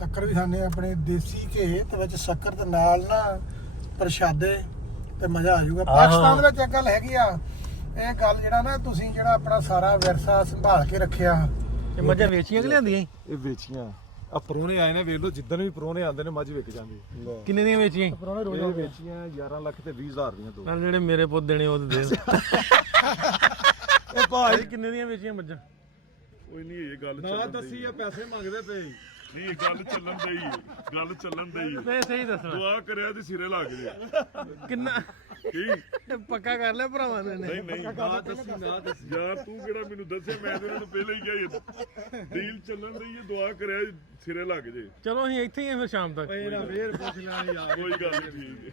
शक्कर भी खाने अपने देसी घे ते विच शक्कर ते नाल ना प्रशादे ते मजा आ जाऊगा। पाकिस्तान दे विच एक गल हैगी आ, ਇਹ ਗੱਲ ਜਿਹੜਾ ਨਾ ਤੁਸੀਂ ਜਿਹੜਾ ਆਪਣਾ ਸਾਰਾ ਵਿਰਸਾ ਸੰਭਾਲ ਕੇ ਰੱਖਿਆ। ਇਹ ਮੱਝਾਂ ਵੇਚੀਆਂ ਕਿ ਲਿਆਂਦੀਆਂ ਇਹ ਵੇਚੀਆਂ ਆ ਪਰੋਣੇ ਆਏ ਨੇ, ਵੇਖ ਲਓ ਜਿੱਦਣ ਵੀ ਪਰੋਣੇ ਆਉਂਦੇ ਨੇ ਮੱਝ ਵਿਕ ਜਾਂਦੀ। ਕਿੰਨੇ ਦੀਆਂ ਵੇਚੀਆਂ? ਇਹ ਵੇਚੀਆਂ 11 ਲੱਖ ਤੇ 20,000 ਦੀਆਂ ਦੋ। ਨਾਲ ਜਿਹੜੇ ਮੇਰੇ ਪੁੱਤ ਦੇਣੇ ਉਹ ਦੇ ਇਹ ਭਾਈ ਕਿੰਨੇ ਦੀਆਂ ਵੇਚੀਆਂ ਮੱਝਾਂ? ਕੋਈ ਨਹੀਂ ਇਹ ਗੱਲ ਨਾ ਦੱਸੀ ਆ, ਪੈਸੇ ਮੰਗਦੇ ਪਏ। ਨਹੀਂ ਗੱਲ ਚੱਲਣ ਦੇ ਹੀ, ਗੱਲ ਚੱਲਣ ਦੇ ਹੀ। ਤੇ ਸਹੀ ਦੱਸਣਾ, ਦੁਆ ਕਰਿਆ ਤੇ ਸਿਰੇ ਲੱਗ ਜੇ। ਕਿੰਨਾ ਕੀ ਪੱਕਾ ਕਰ ਲਿਆ ਭਰਾਵਾਂ ਨੇ? ਨਹੀਂ ਨਹੀਂ ਨਾ ਦੱਸੀ, ਨਾ ਦੱਸੀ ਯਾਰ, ਤੂੰ ਕਿਹੜਾ ਮੈਨੂੰ ਦੱਸਿਆ? ਮੈਂ ਤੇ ਉਹਨਾਂ ਨੂੰ ਪਹਿਲਾਂ ਹੀ ਕਿਹਾ ਡੀਲ ਚੱਲਣ ਦੀ ਹੈ, ਦੁਆ ਕਰਿਆ ਸਿਰੇ ਲੱਗ ਜੇ। ਚਲੋ ਅਸੀਂ ਇੱਥੇ ਹੀ ਆ ਫਿਰ ਸ਼ਾਮ ਤੱਕ। ਫੇਰ ਪੁੱਛ ਲੈ ਯਾਰ, ਕੋਈ ਗੱਲ ਨਹੀਂ, ਠੀਕ ਹੈ।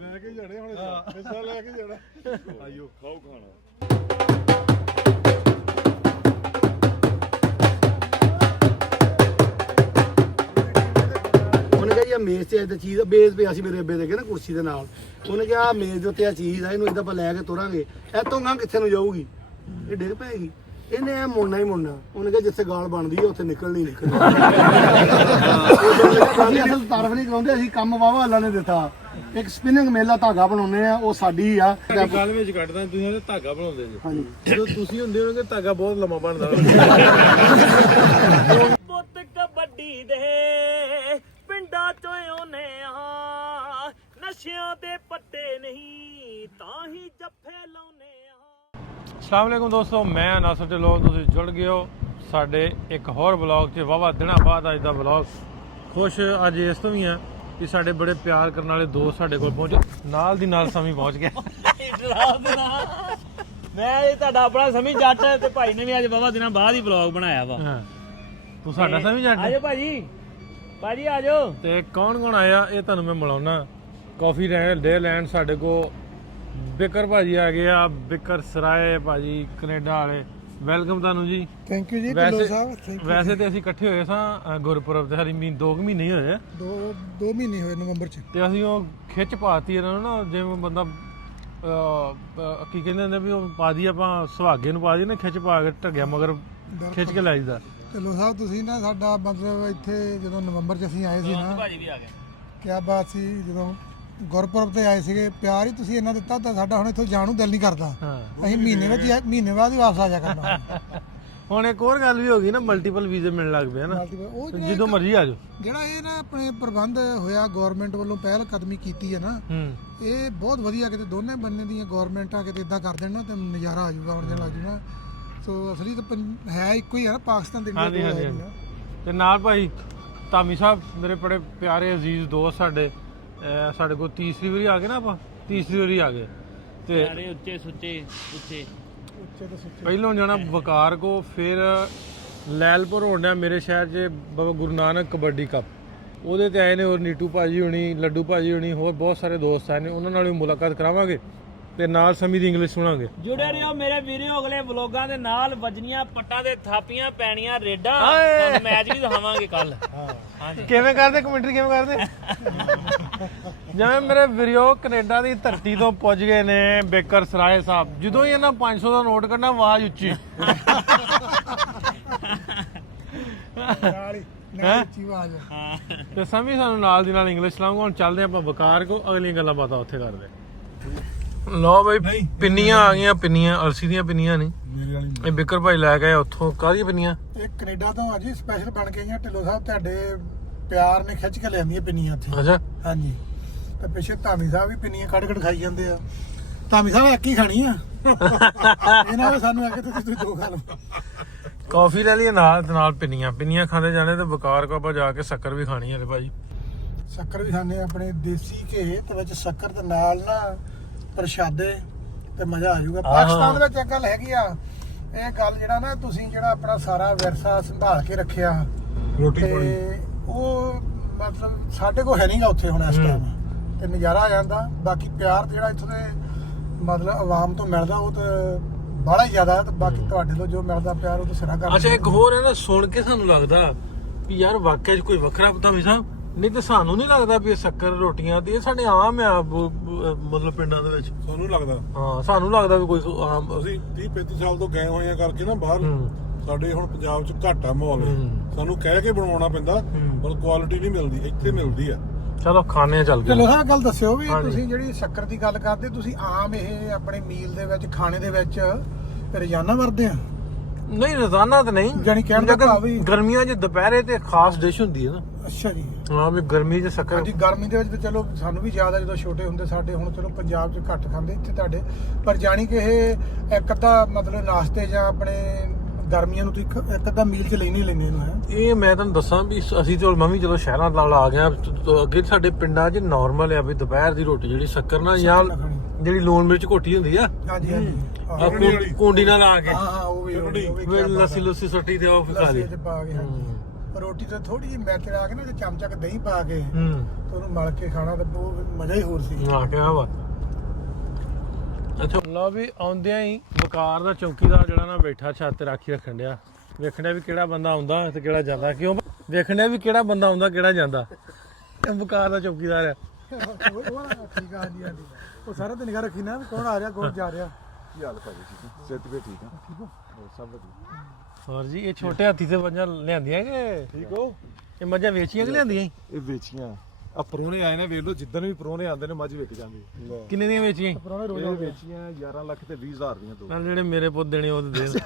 ਲੈ ਕੇ ਜਾਣੇ ਹੁਣ, ਹਿੱਸਾ ਲੈ ਕੇ ਜਾਣਾ। ਆਇਓ ਖਾਓ ਖਾਣਾ। ਉਹਨੇ ਕਿਹਾ ਜੀ ਆ ਮੇਜ਼ ਤੇ ਇਦਾਂ ਚੀਜ਼ ਆ, ਬੇਸ ਪਿਆ ਸੀ ਮੇਰੇ ਅੱਬੇ ਦੇ ਨਾ ਕੁਰਸੀ ਦੇ ਨਾਲ। ਉਹਨੇ ਕਿਹਾ ਆ ਮੇਜ਼ ਦੇ ਉੱਤੇ ਆ ਚੀਜ਼ ਆ, ਇਹਨੂੰ ਇਦਾਂ ਆਪਾਂ ਲੈ ਕੇ ਤੁਰਾਂਗੇ, ਇੱਥੋਂ ਗਾਂ ਕਿੱਥੇ ਨੂੰ ਜਾਊਗੀ, ਇਹ ਡਿੱਗ ਪਏਗੀ। ਇਹਨੇ ਐ ਮੁੜਨਾ ਹੀ ਮੁੜਨਾ। ਉਹਨੇ ਕਿਹਾ ਜਿੱਥੇ ਗਾਲ ਬਣਦੀ ਹੈ ਉੱਥੇ ਨਿਕਲਣੀ ਨਿਕਲਣੀ। ਅਸਲ ਤਾਰਫ ਨਹੀਂ ਕਰਾਉਂਦੇ, ਅਸੀਂ ਕੰਮ ਵਾਵਾ ਅੱਲਾ ਨੇ ਦਿੱਤਾ। ਇੱਕ ਸਪਿਨਿੰਗ ਮੇਲਾ ਧਾਗਾ ਬਣਾਉਂਦੇ ਆ, ਉਹ ਸਾਡੀ ਆ। ਗੱਲ ਵਿੱਚ ਕੱਢਦਾ, ਤੁਸੀਂ ਉਹਦੇ ਧਾਗਾ ਬਣਾਉਂਦੇ ਜੀ। ਹਾਂਜੀ, ਜਦੋਂ ਤੁਸੀਂ ਹੁੰਦੇ ਹੋਗੇ ਧਾਗਾ ਬਹੁਤ ਲੰਮਾ ਬਣਦਾ। ਪੁੱਤ ਕਬੱਡੀ ਦੇ ਪਿੰਡਾਂ ਚੋਂ ਆਉਨੇ ਆ, ਨਸ਼ਿਆਂ ਦੇ ਪੱਟੇ ਨਹੀਂ ਤਾਂ ਹੀ ਜੱਫੇ ਲਾਉਨੇ ਆ। ਅਸਲਾਮ ਵਾਲੇਕੁਮ ਦੋਸਤੋ, ਮੈਂ ਨਾਸਰ ਢਿੱਲੋਂ। ਤੁਸੀਂ ਜੁੜ ਗਏ ਹੋ ਸਾਡੇ ਇੱਕ ਹੋਰ ਵਲੌਗ 'ਚ। ਵਾਹਵਾ ਦਿਨਾਂ ਬਾਅਦ ਅੱਜ ਦਾ ਵਲੌਗ। ਖੁਸ਼ ਅੱਜ ਇਸ ਤੋਂ ਵੀ ਆ ਕਿ ਸਾਡੇ ਬੜੇ ਪਿਆਰ ਕਰਨ ਵਾਲੇ ਦੋਸਤ ਸਾਡੇ ਕੋਲ ਪਹੁੰਚੇ, ਨਾਲ ਦੀ ਨਾਲ ਸਮੀ ਪਹੁੰਚ ਗਿਆ। ਮੈਂ ਇਹ ਤੁਹਾਡਾ ਆਪਣਾ ਸਮੀ ਜੱਟ ਤੇ ਭਾਈ ਨੇ ਵੀ ਅੱਜ ਬਾਬਾ ਦਿਨਾਂ ਬਾਅਦ ਹੀ ਵਲੌਗ ਬਣਾਇਆ ਵਾ। ਹਾਂ, ਤੂੰ ਸਾਡਾ ਸਮੀ ਜੱਟ। ਆਜੋ ਭਾਜੀ, ਭਾਜੀ ਆਜੋ। ਤੇ ਕੌਣ ਕੌਣ ਆਇਆ ਇਹ ਤੁਹਾਨੂੰ ਮੈਂ ਮਿਲਾਉਣਾ। ਕਾਫੀ ਡੇ ਲੈਂਡ ਸਾਡੇ ਕੋ ਬਿਕਰ ਭਾਜੀ ਆ ਗਏ ਆ, ਬਿਕਰ ਸਰਾਏ ਭਾਜੀ ਕੈਨੇਡਾ ਵਾਲੇ। ਵੈਲਕਮ ਤੁਹਾਨੂੰ ਜੀ। ਥੈਂਕ ਯੂ ਜੀ ਢਿੱਲੋਂ ਸਾਹਿਬ। ਵੈਸੇ ਤੇ ਅਸੀਂ ਇਕੱਠੇ ਹੋਏ ਸਾਂ ਗੁਰਪੁਰਬ ਤੇ, ਸਾਡੀ 2 ਮਹੀਨੇ ਹੀ ਹੋਏ ਆ। ਦੋ ਮਹੀਨੇ ਹੋਏ ਨਵੰਬਰ ਚ। ਤੇ ਅਸੀਂ ਉਹ ਖਿੱਚ ਪਾਤੀ ਇਹਨਾਂ ਨੂੰ ਨਾ, ਜਿਵੇਂ ਬੰਦਾ ਕੀ ਕਹਿੰਦੇ ਨੇ ਵੀ ਉਹ ਪਾ ਦੀ ਆਪਾਂ ਸੁਹਾਗੇ ਨੂੰ ਪਾ ਦੀ ਨਾ, ਖਿੱਚ ਪਾ ਕੇ ਢੱਗਿਆ ਮਗਰ ਖਿੱਚ ਕੇ ਲੈ ਜਾਂਦਾ। ਢਿੱਲੋਂ ਸਾਹਿਬ ਤੁਸੀਂ ਨਾ ਸਾਡਾ ਮਤਲਬ ਇੱਥੇ ਜਦੋਂ ਨਵੰਬਰ ਚ ਅਸੀਂ ਆਏ ਸੀ ਨਾ, ਭਾਜੀ ਵੀ ਆ ਗਏ। ਕਿਆ ਬਾਤ ਸੀ। ਜਦੋਂ ਗੁਰਪੁਰਬ ਤੇ ਆਏ ਸੀਗੇ, ਪਿਆਰ ਹੀ ਤੁਸੀਂ ਇਹਨਾਂ ਦਿੱਤਾ ਤਾਂ ਸਾਡਾ ਹੁਣ ਇੱਥੋਂ ਜਾਣ ਨੂੰ ਦਿਲ ਨਹੀਂ ਕਰਦਾ। ਹਾਂ, ਅਸੀਂ ਮਹੀਨੇ ਬਾਅਦ ਹੀ ਵਾਪਸ ਆ ਜਾ ਕਰਨਾ। ਹੁਣ ਇੱਕ ਹੋਰ ਗੱਲ ਵੀ ਹੋ ਗਈ ਨਾ, ਮਲਟੀਪਲ ਵੀਜ਼ੇ ਮਿਲਣ ਲੱਗ ਪਏ ਨਾ, ਉਹ ਜਦੋਂ ਮਰਜ਼ੀ ਆ ਜਾਓ। ਜਿਹੜਾ ਇਹ ਨਾ ਆਪਣੇ ਪ੍ਰਬੰਧ ਹੋਇਆ ਗਵਰਨਮੈਂਟ ਵੱਲੋਂ ਪਹਿਲ ਕਦਮੀ ਕੀਤੀ ਹੈ ਨਾ, ਇਹ ਬਹੁਤ ਵਧੀਆ। ਕਿਤੇ ਦੋਨੇ ਬੰਨੇ ਦੀਆਂ ਗਵਰਨਮੈਂਟਾਂ ਕਿਤੇ ਇਦਾਂ ਕਰ ਦੇਣ ਨਾ ਤੇ ਨਜ਼ਾਰਾ ਆ ਜਾਊਗਾ, ਆਉਣ ਜਾਣ ਲੱਗ ਜਾਊਗਾ। ਸੋ ਅਸਲੀ ਤਾਂ ਹੈ ਇੱਕੋ ਹੀ ਹੈ ਨਾ, ਪਾਕਿਸਤਾਨ ਤੇ ਹਾਂਜੀ ਇੰਡੀਆ। ਹਾਂਜੀ ਹਾਂਜੀ। ਤੇ ਨਾਲ ਭਾਈ ਧਾਮੀ ਸਾਹਿਬ, ਮੇਰੇ ਬੜੇ ਪਿਆਰੇ ਅਜ਼ੀਜ਼ ਦੋਸਤ ਸਾਡੇ ਕੋਲ ਤੀਸਰੀ ਵਾਰੀ ਆ ਗਏ ਨਾ, ਆਪਾਂ ਤੀਸਰੀ ਵਾਰੀ ਆ ਗਏ। ਤੇ ਸਾਰੇ ਉੱਚੇ ਸੁੱਚੇ ਉੱਚੇ ਪਹਿਲੋਂ ਜਾਣਾ ਵਕਾਰ ਕੋ, ਫਿਰ ਲੈਲਪੁਰ ਹੋਣਾ ਮੇਰੇ ਸ਼ਹਿਰ 'ਚ ਬਾਬਾ ਗੁਰੂ ਨਾਨਕ ਕਬੱਡੀ ਕੱਪ, ਉਹਦੇ ਤੇ ਆਏ ਨੇ। ਔਰ ਨੀਟੂ ਭਾਜੀ ਹੋਣੀ, ਲੱਡੂ ਭਾਜੀ ਹੋਣੀ, ਹੋਰ ਬਹੁਤ ਸਾਰੇ ਦੋਸਤ ਆਏ ਨੇ, ਉਹਨਾਂ ਨਾਲ ਵੀ ਮੁਲਾਕਾਤ ਕਰਾਵਾਂਗੇ ਤੇ ਨਾਲ ਸਮੀ ਦੀ ਇੰਗਲਿਸ਼ ਸੁਣਾਂਗੇ। ਜੁੜੇ ਰਹੋ ਮੇਰੇ ਵੀਰੋ ਅਗਲੇ ਵਲੋਗਾਂ ਦੇ ਨਾਲ। ਵੱਜਣੀਆਂ ਪੱਟਾਂ ਦੇ ਥਾਪੀਆਂ ਪੈਣੀਆਂ ਰੇਡਾਂ, ਹਾਏ। ਤੁਹਾਨੂੰ ਮੈਚ ਵੀ ਦਿਖਾਵਾਂਗੇ ਕੱਲ। ਕਿਵੇਂ ਕਰਦੇ ਕਮੈਂਟਰੀ, ਕਿਵੇਂ ਕਰਦੇ? ਜਿਵੇਂ ਮੇਰੇ ਵੀਰੋ ਕੈਨੇਡਾ ਦੀ ਧਰਤੀ ਤੋਂ ਪੁੱਜ ਗਏ ਨੇ ਬਿਕਰ ਸਰਾਏ ਸਾਹਿਬ। ਜਦੋਂ ਹੀ ਇਹਨਾਂ 500 ਦਾ ਨੋਟ ਕੱਢਣਾ, ਆਵਾਜ਼ ਉੱਚੀ। ਤੇ ਸਮੀ ਸਾਨੂੰ ਨਾਲ ਦੀ ਨਾਲ ਇੰਗਲਿਸ਼ ਲਾਉਂਗਾ। ਹੁਣ ਚੱਲਦੇ ਆਪਾਂ ਵਕਾਰ ਕੋ, ਅਗਲੀਆਂ ਗੱਲਾਂ ਬਾਤਾਂ ਉੱਥੇ ਕਰਦੇ। ਲਓ ਬਈ, ਪਿੰਨੀਆਂ ਆ ਗਈਆਂ। ਪਿੰਨੀਆਂ ਅਲਸੀ ਦੀਆਂ ਪਿੰਨੀਆਂ ਨੇ, ਇਹ ਬਿਕਰ ਭਾਈ ਲੈ ਕੇ ਉੱਥੋਂ। ਕਾਹਦੀਆਂ ਪਿੰਨੀਆਂ? ਇਹ ਕੈਨੇਡਾ ਤੋਂ ਅੱਜ ਸਪੈਸ਼ਲ ਬਣ ਕੇ ਆਈਆਂ। ਢਿੱਲੋਂ ਸਾਹਿਬ ਤੁਹਾਡੇ ਪਿਆਰ ਨੇ ਖਿੱਚ ਕੇ ਲਿਆਂਦੀਆਂ ਪਿੰਨੀਆਂ ਇੱਥੇ। ਅੱਛਾ, ਹਾਂਜੀ। ਤੇ ਪਿੱਛੇ ਧਾਮੀ ਸਾਹਿਬ ਵੀ ਪਿੰਨੀਆਂ ਕੱਢ ਖਾਈ ਜਾਂਦੇ ਆ। ਧਾਮੀ ਸਾਹਿਬ ਇੱਕ ਹੀ ਖਾਣੀ ਆ, ਇਹਨਾਂ ਨੇ ਸਾਨੂੰ ਆ ਕੇ ਤੁਸੀਂ 2 ਖਾ ਲਓ। ਕਾਫੀ ਲੈ ਲਈ ਨਾਲ ਤੇ ਨਾਲ ਪਿੰਨੀਆਂ ਖਾਂਦੇ ਜਾਣੇ। ਤੇ ਵਕਾਰ ਕੋ ਆਪਾਂ ਜਾ ਕੇ ਸ਼ੱਕਰ ਵੀ ਖਾਣੀ ਹੈ ਭਾਈ। ਸ਼ੱਕਰ ਵੀ ਖਾਣੇ ਆਪਣੇ ਦੇਸੀ ਘੇ ਤੇ ਵਿੱਚ ਸ਼ੱਕਰ ਤੇ ਨਾਲ ਨਾ ਪ੍ਰਸ਼ਾਦੇ ਤੇ ਮਜ਼ਾ ਆ ਜਾਊਗਾ। ਪਾਕਿਸਤਾਨ ਦੇ ਵਿੱਚ ਇੱਕ ਗੱਲ ਹੈਗੀ ਆ, ਇਹ ਗੱਲ ਜਿਹੜਾ ਨਾ ਤੁਸੀਂ ਜਿਹੜਾ ਆਪਣਾ ਸਾਰਾ ਵਿਰਸਾ ਸੰਭਾਲ ਕੇ ਰੱਖਿਆ, ਤੇ ਉਹ ਮਤਲਬ ਸਾਡੇ ਕੋਲ ਹੈ ਨਹੀਂਗਾ ਉੱਥੇ ਹੁਣ ਇਸ ਟਾਈਮ। ਤੇ ਨਜ਼ਾਰਾ ਆ ਜਾਂਦਾ। ਬਾਕੀ ਪਿਆਰ ਜਿਹੜਾ ਇੱਥੋਂ ਦੇ ਮਤਲਬ ਆਵਾਮ ਤੋਂ ਮਿਲਦਾ ਉਹ ਤਾਂ ਬੜਾ ਹੀ ਜ਼ਿਆਦਾ। ਤੇ ਬਾਕੀ ਤੁਹਾਡੇ ਤੋਂ ਜੋ ਮਿਲਦਾ ਪਿਆਰ ਉਹ ਤਾਂ ਸਿਰਾ ਕਰ। ਅੱਛਾ, ਇੱਕ ਹੋਰ ਹੈ ਨਾ, ਸੁਣ ਕੇ ਸਾਨੂੰ ਲੱਗਦਾ ਵੀ ਯਾਰ ਵਾਕਿਆ 'ਚ ਕੋਈ ਵੱਖਰਾ ਧਾਮੀ ਸਾਹਿਬ। ਨਹੀਂ ਤੇ ਸਾਨੂੰ ਨਹੀਂ ਲੱਗਦਾ ਵੀ ਇਹ ਸ਼ੱਕਰ ਰੋਟੀਆਂ ਦੀ ਇਹ ਸਾਡੇ ਆਮ ਆ, ਮਤਲਬ ਪਿੰਡਾਂ ਦੇ ਵਿੱਚ ਸਾਨੂੰ ਲੱਗਦਾ। ਹਾਂ, ਸਾਨੂੰ ਲੱਗਦਾ ਵੀ ਕੋਈ ਆਮ। ਅਸੀਂ 30-35 ਸਾਲ ਤੋਂ ਗਏ ਹੋਏ ਆ ਕਰਕੇ ਨਾ ਬਾਹਰ। ਸਾਡੇ ਹੁਣ ਪੰਜਾਬ 'ਚ ਘੱਟ ਆ ਮਾਹੌਲ, ਸਾਨੂੰ ਕਹਿ ਕੇ ਬਣਵਾਉਣਾ ਪੈਂਦਾ। ਪਰ ਕੁਆਲਿਟੀ ਨਹੀਂ ਮਿਲਦੀ, ਇੱਥੇ ਮਿਲਦੀ ਆ। ਚਲੋ ਖਾਣੇ ਚੱਲ ਚਲੋ ਗਏ। ਹਾਂ ਗੱਲ ਦੱਸਿਓ ਵੀ ਹਾਂਜੀ। ਤੁਸੀਂ ਜਿਹੜੀ ਸ਼ੱਕਰ ਦੀ ਗੱਲ ਕਰਦੇ, ਤੁਸੀਂ ਆਮ ਇਹ ਆਪਣੇ ਮੀਲ ਦੇ ਵਿੱਚ ਖਾਣੇ ਦੇ ਵਿੱਚ ਰੋਜ਼ਾਨਾ ਵਰਤਦੇ ਆ? ਨਹੀਂ ਰੋਜ਼ਾਨਾ ਤਾਂ ਨਹੀਂ, ਜਾਣੀ ਕਹਿਣ ਦਾ ਭਾਵ ਵੀ ਗਰਮੀਆਂ 'ਚ ਦੁਪਹਿਰੇ ਤੇ ਖਾਸ ਡਿਸ਼ ਹੁੰਦੀ ਹੈ ਨਾ। ਅੱਛਾ ਜੀ। ਹਾਂ ਵੀ ਗਰਮੀ 'ਚ ਸ਼ੱਕਰ। ਹਾਂਜੀ ਗਰਮੀ ਦੇ ਵਿੱਚ ਤਾਂ ਚਲੋ ਸਾਨੂੰ ਵੀ ਯਾਦ ਆ ਜਦੋਂ ਛੋਟੇ ਹੁੰਦੇ ਸਾਡੇ, ਹੁਣ ਚਲੋ ਪੰਜਾਬ 'ਚ ਘੱਟ ਖਾਂਦੇ ਇੱਥੇ ਤੁਹਾਡੇ, ਪਰ ਜਾਣੀ ਕਿ ਇਹ ਇੱਕ ਅੱਧਾ ਮਤਲਬ ਨਾਸ਼ਤੇ ਜਾਂ ਆਪਣੇ ਗਰਮੀਆਂ ਨੂੰ ਤੁਸੀਂ ਇੱਕ ਅੱਧਾ ਮੀਲ 'ਚ ਲੈਣੀ ਲੈਣੇ ਇਹਨੂੰ ਹੈ। ਇਹ ਮੈਂ ਤੁਹਾਨੂੰ ਦੱਸਾਂ ਵੀ ਅਸੀਂ ਚਲੋ ਮੈਂ ਵੀ ਜਦੋਂ ਸ਼ਹਿਰਾਂ ਨਾਲ ਆ ਗਿਆ, ਅੱਗੇ ਸਾਡੇ ਪਿੰਡਾਂ 'ਚ ਨਾਰਮਲ ਆ ਵੀ ਦੁਪਹਿਰ ਦੀ ਰੋਟੀ ਜਿਹੜੀ ਸ਼ੱਕਰ ਨਾਲ ਜਾਂ ਜਿਹੜੀ ਲੂਣ ਮਿਰਚ ਘੋਟੀ ਹੁੰਦੀ ਆ, ਹਾਂਜੀ ਹਾਂਜੀ ਕੁੰਡੀ ਨਾਲ ਲਾ ਕੇ ਹਾਂ ਉਹ ਵੀ ਲੱਸੀ ਲੁੱਸੀ ਸੁੱਟੀ ਤੇ ਉਹ ਖਾ ਲਈ। ਲੱਸੀ 'ਚ ਪਾ ਕੇ ਹਾਂਜੀ। ਰੋਟੀ ਤੇ ਥੋੜੀ ਜਿਹੀ ਮੈਥੇ ਲਾ ਕੇ ਨਾ, ਤੇ ਚਮਚਾ ਦਹੀਂ ਪਾ ਕੇ ਹੂੰ ਤੇ ਉਹਨੂੰ ਮਲ ਕੇ ਖਾਣਾ, ਤੇ ਬਹੁਤ ਮਜ਼ਾ ਹੀ ਹੋਰ ਸੀ। ਆ ਕਿਆ ਬਾਤ। ਅੱਛਾ ਲਓ ਵੀ ਆਉਂਦਿਆਂ ਹੀ ਵਕਾਰ ਦਾ ਚੌਕੀਦਾਰ ਜਿਹੜਾ ਨਾ ਬੈਠਾ ਛੱਤ ਤੇ ਰਾਖੀ ਰੱਖਣ ਡਿਆ, ਵੇਖਣ ਡਿਆ ਵੀ ਕਿਹੜਾ ਬੰਦਾ ਆਉਂਦਾ ਤੇ ਕਿਹੜਾ ਜਾਂਦਾ। ਕਿਉਂ ਵੇਖਣ ਡਿਆ ਵੀ ਕਿਹੜਾ ਬੰਦਾ ਆਉਂਦਾ ਕਿਹੜਾ ਜਾਂਦਾ। ਇਹ ਵਕਾਰ ਦਾ ਚੌਕੀਦਾਰ ਆ। ਠੀਕ ਆ ਹਾਂਜੀ ਹਾਂਜੀ। ਉਹ ਸਾਰਾ ਦਿਨ ਨਿਗਾਹ ਰੱਖੀ ਨਾ ਵੀ ਕੌਣ ਆ ਰਿਹਾ ਕੌਣ ਜਾ ਰਿਹਾ। ਕੀ ਹਾਲ ਭਾਜੀ? ਠੀਕ ਆ, ਸਿਹਤ ਵੀ ਠੀਕ ਆ? ਠੀਕ ਹੋ? ਹੋਰ ਸਭ ਵਧੀਆ। ਹੋਰ ਜੀ ਇਹ ਛੋਟੇ ਹਾਥੀ ਤੇ ਮੱਝਾਂ ਲਿਆਂਦੀਆਂ ਕਿ ਠੀਕ ਹੋ? ਇਹ ਮੱਝਾਂ ਵੇਚੀਆਂ ਕਿ ਲਿਆਂਦੀਆਂ ਸੀ? ਇਹ ਵੇਚੀਆਂ ਆ, ਪਰੋਣੇ ਆਏ ਨੇ, ਵੇਖ ਲਓ ਜਿੱਦਣ ਵੀ ਪਰੋਣੇ ਆਉਂਦੇ ਨੇ ਮੱਝ ਵਿਕ ਜਾਂਦੀ। ਕਿੰਨੇ ਦੀਆਂ ਵੇਚੀਆਂ? ਇਹ ਵੇਚੀਆਂ 11 ਲੱਖ ਤੇ 20,000 ਦੀਆਂ ਦੋ। ਨਾਲ ਜਿਹੜੇ ਮੇਰੇ ਪੁੱਤ ਦੇਣੇ ਉਹ ਤੇ ਦੇ।